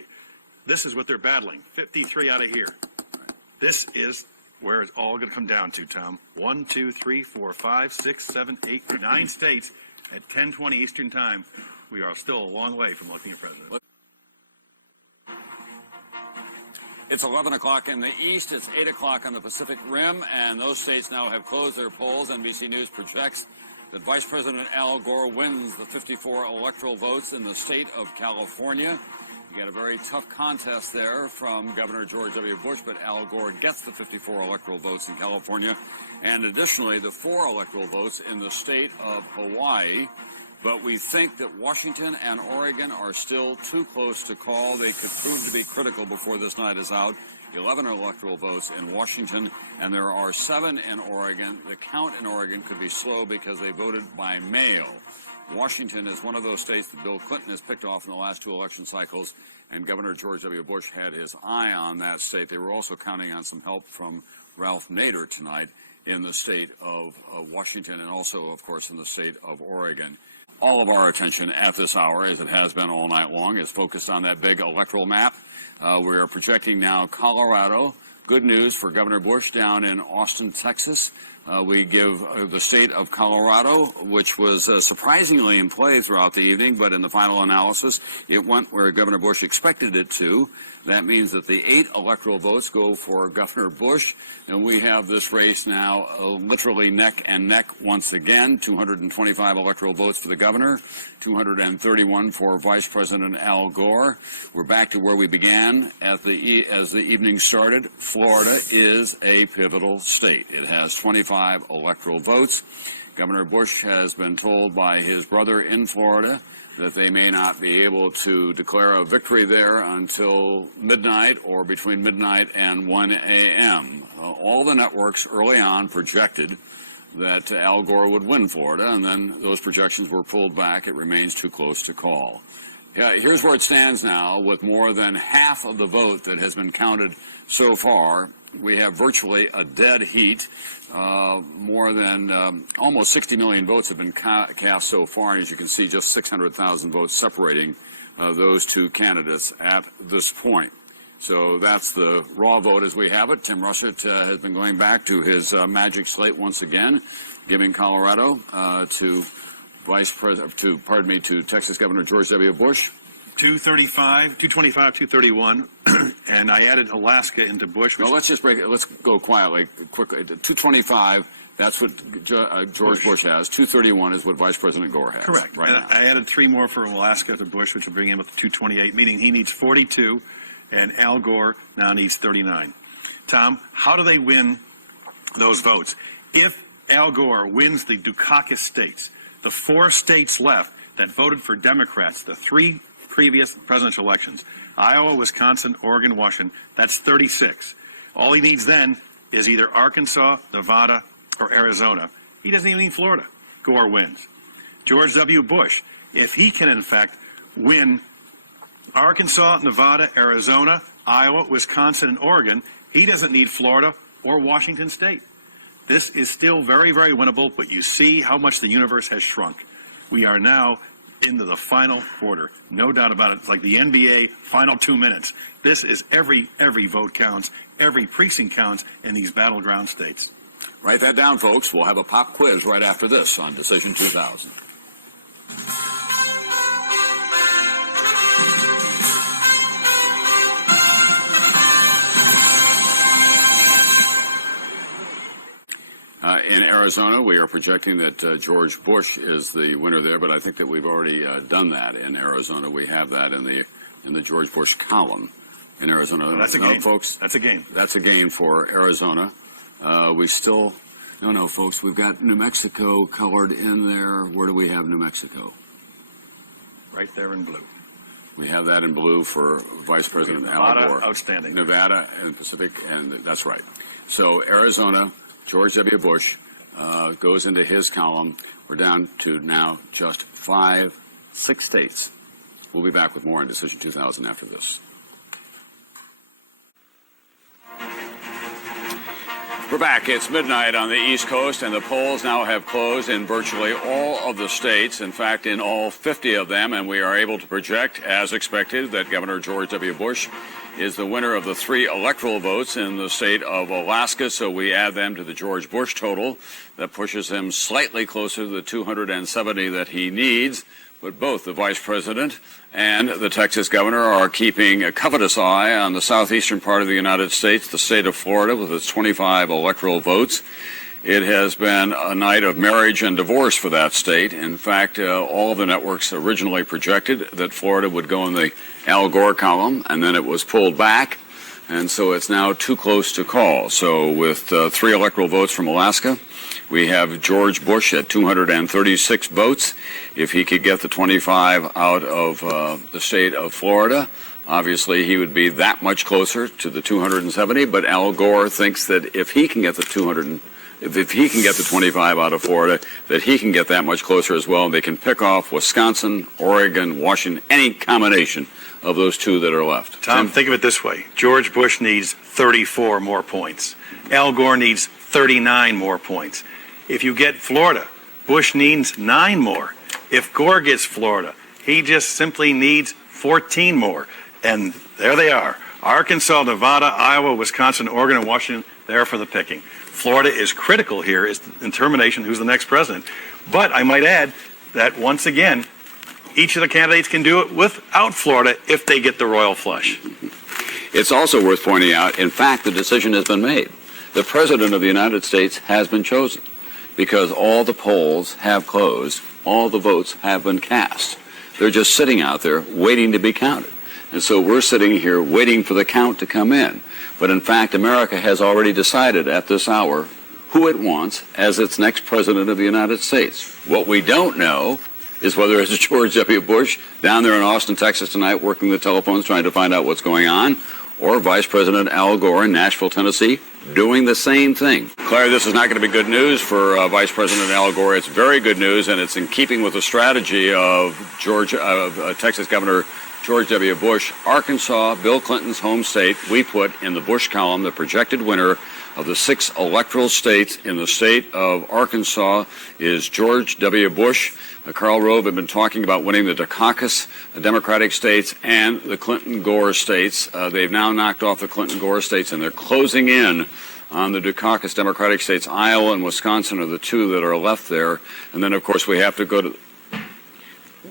This is what they're battling, 53 out of here. This is where it's all going to come down to, Tom. 1, 2, 3, 4, 5, 6, 7, 8, 9 states at 10:20 Eastern Time. We are still a long way from electing a president. It's 11 o'clock in the east, it's 8 o'clock on the Pacific Rim, and those states now have closed their polls. NBC News projects that Vice President Al Gore wins the 54 electoral votes in the state of California. You got a very tough contest there from Governor George W. Bush, but Al Gore gets the 54 electoral votes in California, and additionally the 4 electoral votes in the state of Hawaii. But we think that Washington and Oregon are still too close to call. They could prove to be critical before this night is out. 11 electoral votes in Washington, and there are 7 in Oregon. The count in Oregon could be slow because they voted by mail. Washington is one of those states that Bill Clinton has picked off in the last 2 election cycles, and Governor George W. Bush had his eye on that state. They were also counting on some help from Ralph Nader tonight in the state of Washington, and also, of course, in the state of Oregon. All of our attention at this hour, as it has been all night long, is focused on that big electoral map. We are projecting now Colorado. Good news for Governor Bush down in Austin, Texas. We give the state of Colorado, which was surprisingly in play throughout the evening, but in the final analysis, it went where Governor Bush expected it to. That means that the 8 electoral votes go for Governor Bush, and we have this race now literally neck and neck once again. 225 electoral votes for the governor, 231 for Vice President Al Gore. We're back to where we began as the evening started. Florida is a pivotal state. It has 25 electoral votes. Governor Bush has been told by his brother in Florida that they may not be able to declare a victory there until midnight or between midnight and 1 a.m. All the networks early on projected that Al Gore would win Florida, and then those projections were pulled back. It remains too close to call. Here's where it stands now, with more than half of the vote that has been counted so far. We have virtually a dead heat. More than almost 60 million votes have been cast so far, and as you can see, just 600,000 votes separating those two candidates at this point. So that's the raw vote as we have it. Tim Russert has been going back to his magic slate once again, giving Colorado to Texas Governor George W. Bush. 225, 231, and I added Alaska into Bush. Well, let's just break it. Let's go quickly. 225, that's what George Bush has. 231 is what Vice President Gore has. Correct. Right now. I added 3 more for Alaska to Bush, which will bring him up to 228, meaning he needs 42, and Al Gore now needs 39. Tom, how do they win those votes? If Al Gore wins the Dukakis states, the 4 states left that voted for Democrats, the 3 previous presidential elections, Iowa, Wisconsin, Oregon, Washington, that's 36. All he needs then is either Arkansas, Nevada, or Arizona. He doesn't even need Florida. Gore wins. George W. Bush, if he can in fact win Arkansas, Nevada, Arizona, Iowa, Wisconsin, and Oregon, he doesn't need Florida or Washington State. This is still very, very winnable, but you see how much the universe has shrunk. We are now into the final quarter. No doubt about it. It's like the NBA final 2 minutes. This is every vote counts, every precinct counts in these battleground states. Write that down, folks. We'll have a pop quiz right after this on Decision 2000. In Arizona, we are projecting that George Bush is the winner there, but I think that we've already done that in Arizona. We have that in the George Bush column in Arizona. That's a gain, folks. That's a gain. That's a gain for Arizona. We still, no, folks. We've got New Mexico colored in there. Where do we have New Mexico? Right there in blue. We have that in blue for Vice President Nevada, Al Gore. outstanding. Nevada and Pacific, and that's right. So Arizona, George W. Bush goes into his column. We're down to now just 6 states. We'll be back with more on Decision 2000 after this. We're back. It's midnight on the East Coast, and the polls now have closed in virtually all of the states. In fact, in all 50 of them, and we are able to project, as expected, that Governor George W. Bush is the winner of the 3 electoral votes in the state of Alaska, so we add them to the George Bush total. That pushes him slightly closer to the 270 that he needs. But both the Vice President and the Texas Governor are keeping a covetous eye on the southeastern part of the United States, the state of Florida, with its 25 electoral votes. It has been a night of marriage and divorce for that state. In fact, all of the networks originally projected that Florida would go in the Al Gore column, and then it was pulled back, and so it's now too close to call. So with 3 electoral votes from Alaska, we have George Bush at 236 votes. If he could get the 25 out of the state of Florida, obviously he would be that much closer to the 270, but Al Gore thinks that if he can get the 25 out of Florida, that he can get that much closer as well, and they can pick off Wisconsin, Oregon, Washington, any combination of those 2 that are left. Tom, think of it this way. George Bush needs 34 more points. Al Gore needs 39 more points. If you get Florida, Bush needs 9 more. If Gore gets Florida, he just simply needs 14 more. And there they are. Arkansas, Nevada, Iowa, Wisconsin, Oregon, and Washington, there for the picking. Florida is critical here is the determination who's the next president. But I might add that once again, each of the candidates can do it without Florida if they get the royal flush. It's also worth pointing out, in fact, the decision has been made. The President of the United States has been chosen because all the polls have closed, all the votes have been cast. They're just sitting out there waiting to be counted. And so we're sitting here waiting for the count to come in. But in fact, America has already decided at this hour who it wants as its next President of the United States. What we don't know is whether it's George W. Bush down there in Austin, Texas tonight, working the telephones, trying to find out what's going on, or Vice President Al Gore in Nashville, Tennessee, doing the same thing. Claire, this is not going to be good news for Vice President Al Gore. It's very good news, and it's in keeping with the strategy of Texas Governor George W. Bush. Arkansas, Bill Clinton's home state, we put in the Bush column the projected winner of the 6 electoral states in the state of Arkansas is George W. Bush. Karl Rove had been talking about winning the Dukakis, the Democratic states, and the Clinton-Gore states. They've now knocked off the Clinton-Gore states, and they're closing in on the Dukakis Democratic states. Iowa and Wisconsin are the 2 that are left there. And then, of course, we have to go to...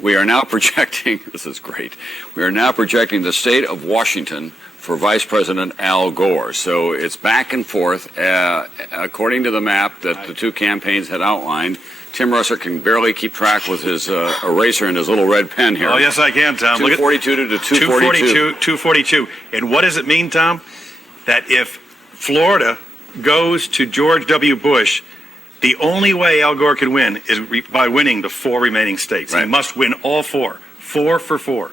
We are now projecting, this is great, we are now projecting the state of Washington for Vice President Al Gore. So it's back and forth. According to the map that the 2 campaigns had outlined, Tim Russert can barely keep track with his eraser and his little red pen here. Oh, yes, I can, Tom. 242 to 242. 242. And what does it mean, Tom? That if Florida goes to George W. Bush, the only way Al Gore can win is by winning the 4 remaining states. Right. He must win all 4. 4 for 4.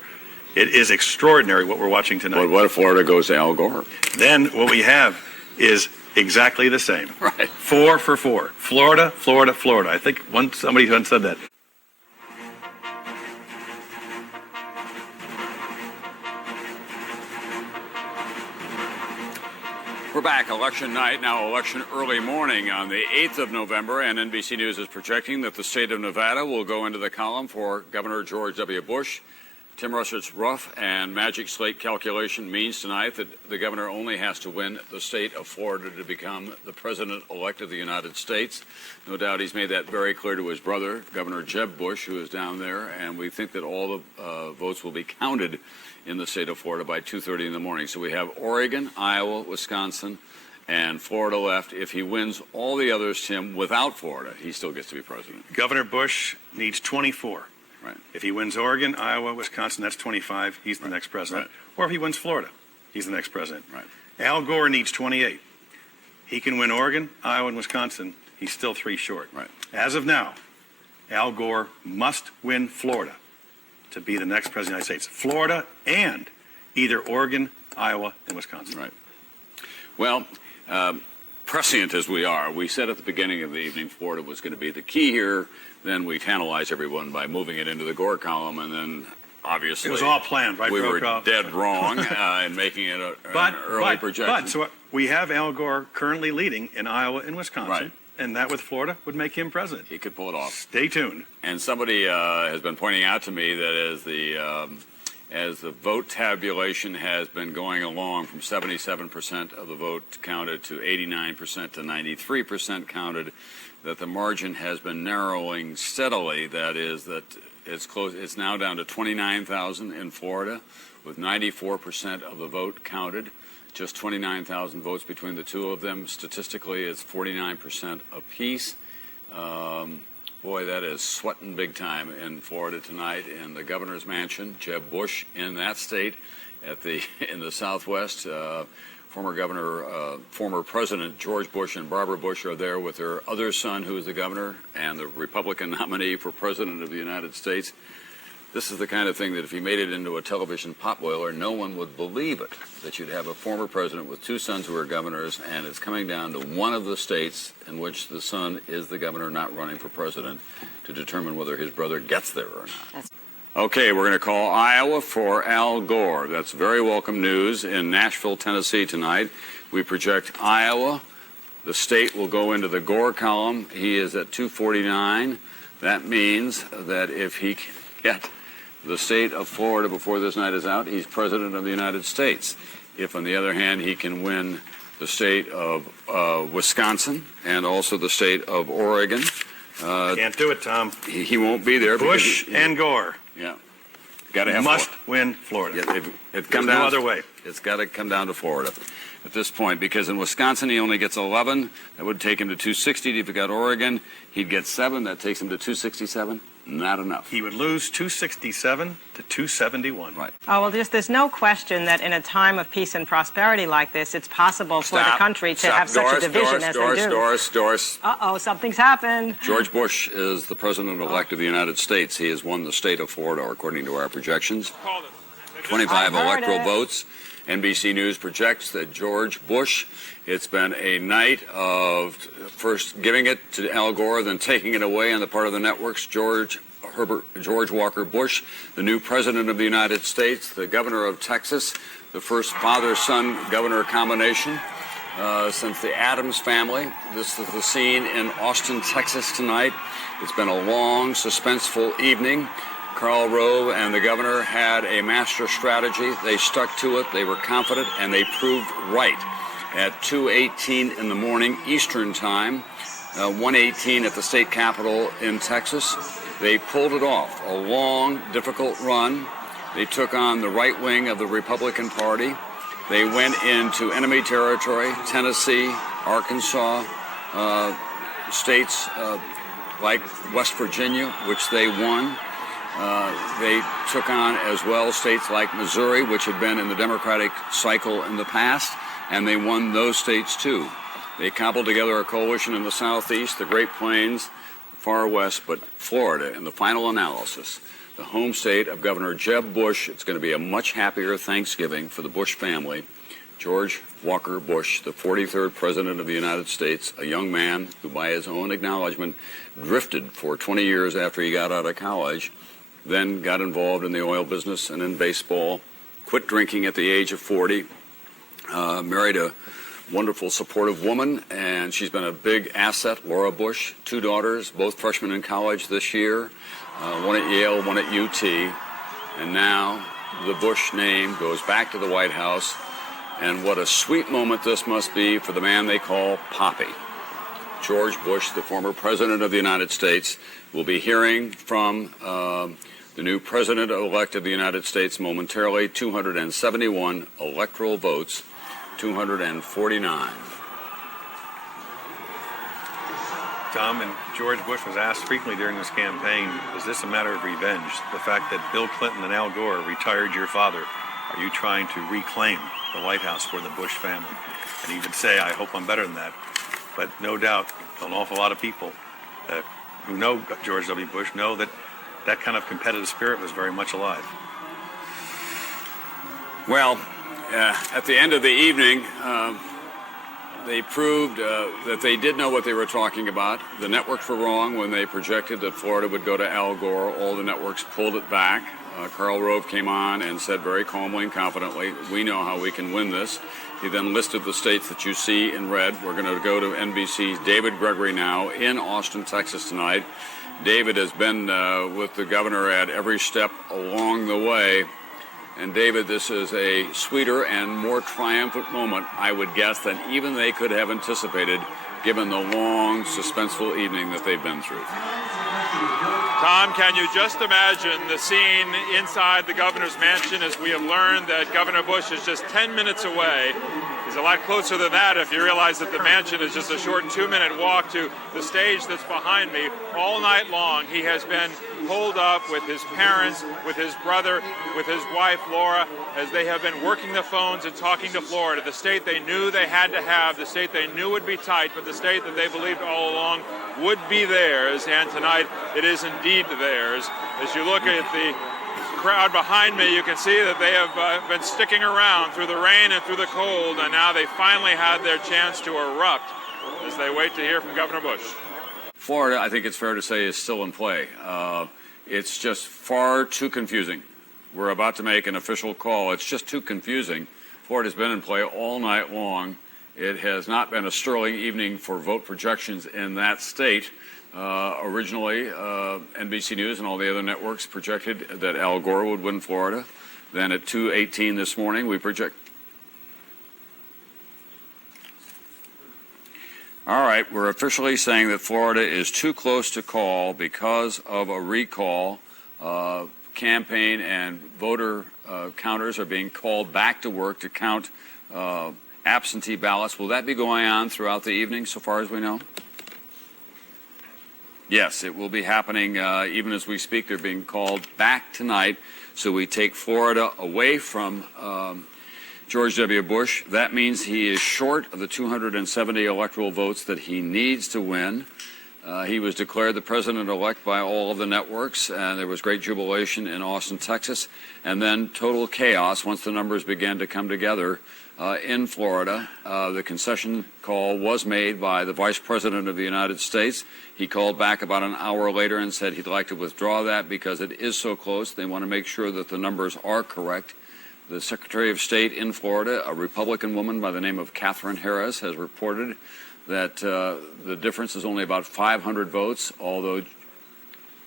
It is extraordinary what we're watching tonight. But what if Florida goes to Al Gore? Then what we have is exactly the same. Right. 4 for 4. Florida, Florida, Florida. I think somebody once said that. We're back. Election night, now election early morning on the 8th of November, and NBC News is projecting that the state of Nevada will go into the column for Governor George W. Bush. Tim Russert's rough and magic slate calculation means tonight that the governor only has to win the state of Florida to become the president-elect of the United States. No doubt he's made that very clear to his brother, Governor Jeb Bush, who is down there, and we think that all the votes will be counted in the state of Florida by 2:30 in the morning. So we have Oregon, Iowa, Wisconsin, and Florida left. If he wins all the others, Tim, without Florida, he still gets to be president. Governor Bush needs 24. Right. If he wins Oregon, Iowa, Wisconsin, that's 25. He's the next president. Right. Or if he wins Florida, he's the next president. Right. Al Gore needs 28. He can win Oregon, Iowa, and Wisconsin. He's still 3 short. Right. As of now, Al Gore must win Florida to be the next president of the United States. Florida and either Oregon, Iowa, and Wisconsin. Right. Well, prescient as we are, we said at the beginning of the evening Florida was going to be the key here. Then we tantalized everyone by moving it into the Gore column, and then obviously It was all planned, right, we were Brokaw? dead wrong in making it an early projection. But so we have Al Gore currently leading in Iowa and Wisconsin, Right. and that with Florida would make him president. He could pull it off. Stay tuned. And somebody has been pointing out to me that as the vote tabulation has been going along from 77% of the vote counted to 89% to 93% counted, that the margin has been narrowing steadily. That is, that it's close. It's now down to 29,000 in Florida, with 94% of the vote counted. Just 29,000 votes between the 2 of them. Statistically, it's 49% apiece. Boy, that is sweating big time in Florida tonight in the governor's mansion. Jeb Bush in that state, in the Southwest. Former President George Bush and Barbara Bush are there with their other son, who is the governor, and the Republican nominee for President of the United States. This is the kind of thing that if you made it into a television potboiler, no one would believe it, that you'd have a former president with 2 sons who are governors, and it's coming down to one of the states in which the son is the governor not running for president to determine whether his brother gets there or not. Okay, we're going to call Iowa for Al Gore. That's very welcome news in Nashville, Tennessee tonight. We project Iowa. The state will go into the Gore column. He is at 249. That means that if he can get the state of Florida before this night is out, he's president of the United States. If, on the other hand, he can win the state of Wisconsin and also the state of Oregon. Can't do it, Tom. He won't be there. Bush and Gore. Yeah. Got to have must win Florida. Yeah, There's no other way. It's got to come down to Florida at this point, because in Wisconsin he only gets 11. That would take him to 260. If he got Oregon, he'd get 7. That takes him to 267. not enough. He would lose 267 to 271. Right. Oh, well, there's no question that in a time of peace and prosperity like this, it's possible for the country to have such a division as they do. Doris. Uh-oh, something's happened. George Bush is the president-elect of the United States. He has won the state of Florida, according to our projections. 25 electoral votes. NBC News projects that George Bush, it's been a night of first giving it to Al Gore, then taking it away on the part of the networks. George Walker Bush, the new president of the United States, the governor of Texas, the first father-son governor combination since the Adams family. This is the scene in Austin, Texas tonight. It's been a long, suspenseful evening. Karl Rove and the governor had a master strategy. They stuck to it. They were confident, and they proved right. At 2:18 in the morning Eastern Time, 1:18 at the state capitol in Texas, they pulled it off. A long, difficult run. They took on the right wing of the Republican Party. They went into enemy territory, Tennessee, Arkansas, states like West Virginia, which they won. They took on as well states like Missouri, which had been in the Democratic cycle in the past, and they won those states too. They cobbled together a coalition in the Southeast, the Great Plains, far west, but Florida, in the final analysis, the home state of Governor Jeb Bush. It's going to be a much happier Thanksgiving for the Bush family. George Walker Bush, the 43rd President of the United States, a young man who, by his own acknowledgement, drifted for 20 years after he got out of college, then got involved in the oil business and in baseball, quit drinking at the age of 40, married a wonderful, supportive woman, and she's been a big asset, Laura Bush, 2 daughters, both freshmen in college this year, one at Yale, one at UT, and now the Bush name goes back to the White House, and what a sweet moment this must be for the man they call Poppy. George Bush, the former President of the United States, will be hearing from the new President-elect of the United States momentarily. 271 electoral votes, 249. Tom, and George Bush was asked frequently during this campaign, is this a matter of revenge? The fact that Bill Clinton and Al Gore retired your father, are you trying to reclaim the White House for the Bush family? And he would say, I hope I'm better than that. But no doubt, an awful lot of people who know George W. Bush know that that kind of competitive spirit was very much alive. Well, at the end of the evening, they proved that they did know what they were talking about. The networks were wrong when they projected that Florida would go to Al Gore. All the networks pulled it back. Karl Rove came on and said very calmly and confidently, we know how we can win this. He then listed the states that you see in red. We're going to go to NBC's David Gregory now in Austin, Texas tonight. David has been with the governor at every step along the way. And David, this is a sweeter and more triumphant moment, I would guess, than even they could have anticipated, given the long, suspenseful evening that they've been through. Tom, can you just imagine the scene inside the governor's mansion as we have learned that Governor Bush is just 10 minutes away? He's a lot closer than that if you realize that the mansion is just a short 2-minute walk to the stage that's behind me. All night long, he has been holed up with his parents, with his brother, with his wife, Laura, as they have been working the phones and talking to Florida, the state they knew they had to have, the state they knew would be tight, but the state that they believed all along would be theirs. And tonight, it is indeed theirs. As you look at the crowd behind me, you can see that they have been sticking around through the rain and through the cold, and now they finally had their chance to erupt as they wait to hear from Governor Bush. Florida, I think it's fair to say, is still in play. It's just far too confusing. We're about to make an official call. It's just too confusing. Florida's been in play all night long. It has not been a sterling evening for vote projections in that state. Originally, NBC News and all the other networks projected that Al Gore would win Florida. Then at 2:18 this morning, we project. All right, we're officially saying that Florida is too close to call because of a recall. Campaign and voter counters are being called back to work to count absentee ballots. Will that be going on throughout the evening, so far as we know? Yes, it will be happening even as we speak. They're being called back tonight. So we take Florida away from George W. Bush. That means he is short of the 270 electoral votes that he needs to win. He was declared the president-elect by all of the networks, and there was great jubilation in Austin, Texas, and then total chaos once the numbers began to come together in Florida. The concession call was made by the Vice President of the United States. He called back about an hour later and said he'd like to withdraw that because it is so close. They want to make sure that the numbers are correct. The Secretary of State in Florida, a Republican woman by the name of Katherine Harris, has reported that the difference is only about 500 votes, although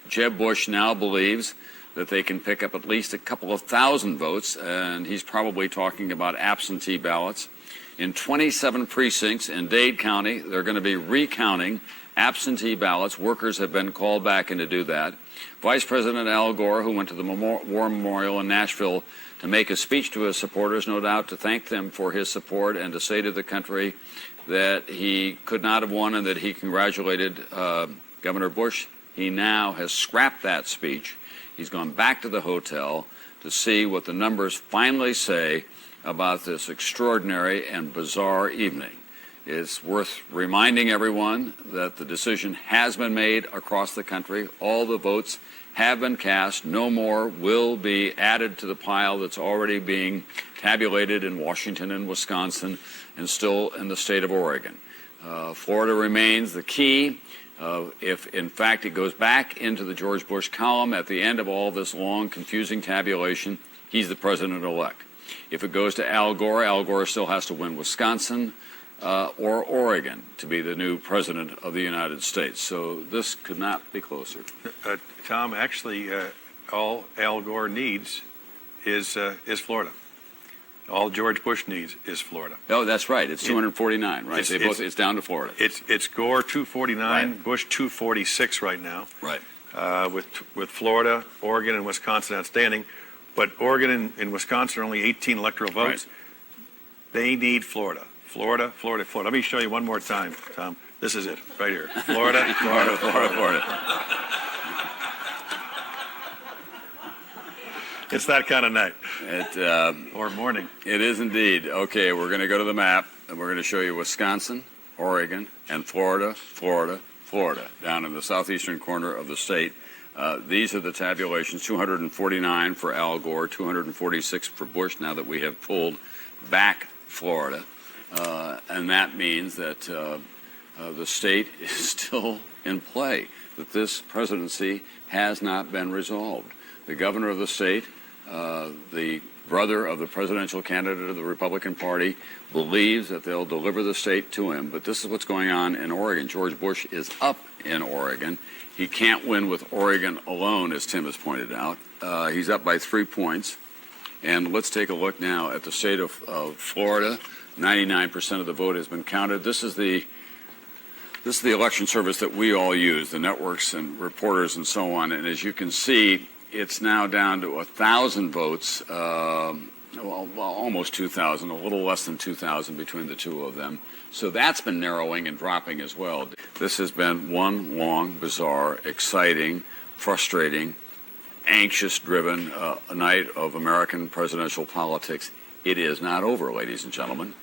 Jeb Bush now believes that they can pick up at least a couple of thousand votes, and he's probably talking about absentee ballots. In 27 precincts in Dade County, they're going to be recounting absentee ballots. Workers have been called back in to do that. Vice President Al Gore, who went to the War Memorial in Nashville to make a speech to his supporters, no doubt to thank them for his support and to say to the country that he could not have won and that he congratulated Governor Bush. He now has scrapped that speech. He's gone back to the hotel to see what the numbers finally say about this extraordinary and bizarre evening. It's worth reminding everyone that the decision has been made across the country. All the votes have been cast. No more will be added to the pile that's already being tabulated in Washington and Wisconsin and still in the state of Oregon. Florida remains the key. If, in fact, it goes back into the George Bush column at the end of all this long, confusing tabulation, he's the president-elect. If it goes to Al Gore still has to win Wisconsin or Oregon to be the new president of the United States. So this could not be closer. Tom, actually, all Al Gore needs is Florida. All George Bush needs is Florida. Oh, that's right. It's 249, right? It's down to Florida. It's Gore 249, right. Bush 246 right now. Right. With Florida, Oregon, and Wisconsin outstanding. But Oregon and Wisconsin are only 18 electoral votes. Right. They need Florida. Florida, Florida, Florida. Let me show you one more time, Tom. This is it, right here. Florida, Florida, Florida. It's that kind of night. Or morning. It is indeed. Okay, we're going to go to the map, and we're going to show you Wisconsin, Oregon, and Florida, Florida, Florida, down in the southeastern corner of the state. These are the tabulations, 249 for Al Gore, 246 for Bush, now that we have pulled back Florida. And that means that the state is still in play, that this presidency has not been resolved. The governor of the state, the brother of the presidential candidate of the Republican Party, believes that they'll deliver the state to him. But this is what's going on in Oregon. George Bush is up in Oregon. He can't win with Oregon alone, as Tim has pointed out. He's up by 3 points. And let's take a look now at the state of Florida. 99% of the vote has been counted. This is the election service that we all use, the networks and reporters and so on. And as you can see, it's now down to 1,000 votes, almost 2,000, a little less than 2,000 between the two of them. So that's been narrowing and dropping as well. This has been one long, bizarre, exciting, frustrating, anxious-driven night of American presidential politics. It is not over, ladies and gentlemen,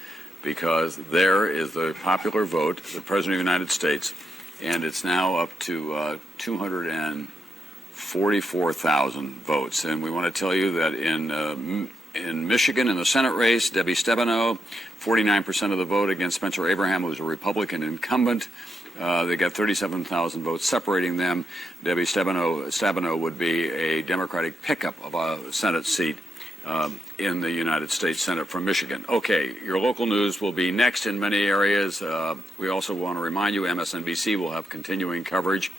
because there is the popular vote, the President of the United States, and it's now up to 244,000 votes. And we want to tell you that in Michigan, in the Senate race, Debbie Stabenow, 49% of the vote against Spencer Abraham, who was a Republican incumbent. They got 37,000 votes separating them. Debbie Stabenow would be a Democratic pickup of a Senate seat in the United States Senate from Michigan. Okay, your local news will be next in many areas. We also want to remind you MSNBC will have continuing coverage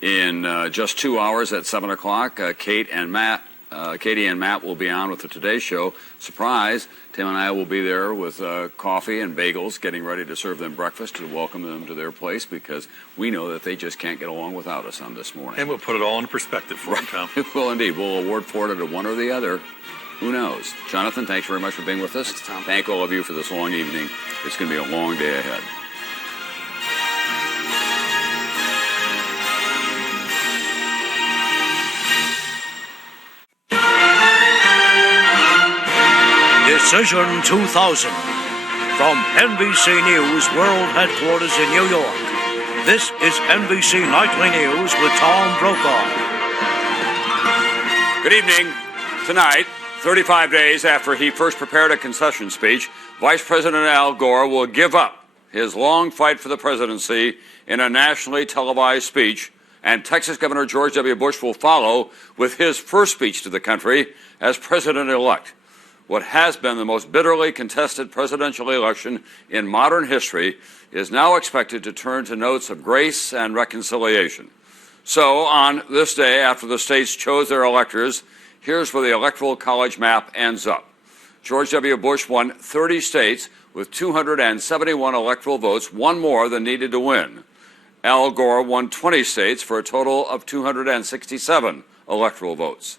in just 2 hours at 7 o'clock. Katie and Matt will be on with the Today Show. Surprise, Tim and I will be there with coffee and bagels, getting ready to serve them breakfast to welcome them to their place, because we know that they just can't get along without us on this morning. And we'll put it all in perspective for them, Tom. Well, indeed. We'll award Florida to one or the other. Who knows? Jonathan, thanks very much for being with us. Thanks, Tom. Thank all of you for this long evening. It's going to be a long day ahead. Decision 2000. From NBC News World Headquarters in New York, this is NBC Nightly News with Tom Brokaw. Good evening. Tonight, 35 days after he first prepared a concession speech, Vice President Al Gore will give up his long fight for the presidency in a nationally televised speech, and Texas Governor George W. Bush will follow with his first speech to the country as president-elect. What has been the most bitterly contested presidential election in modern history is now expected to turn to notes of grace and reconciliation. So, on this day, after the states chose their electors, here's where the Electoral College map ends up. George W. Bush won 30 states with 271 electoral votes, one more than needed to win. Al Gore won 20 states for a total of 267 electoral votes.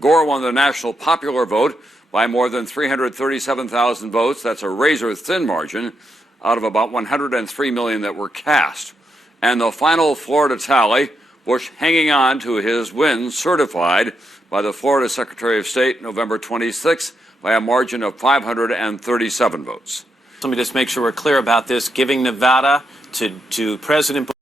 Gore won the national popular vote by more than 337,000 votes. That's a razor-thin margin out of about 103 million that were cast. And the final Florida tally, Bush hanging on to his win, certified by the Florida Secretary of State November 26th by a margin of 537 votes. Let me just make sure we're clear about this. Giving Nevada to President Bush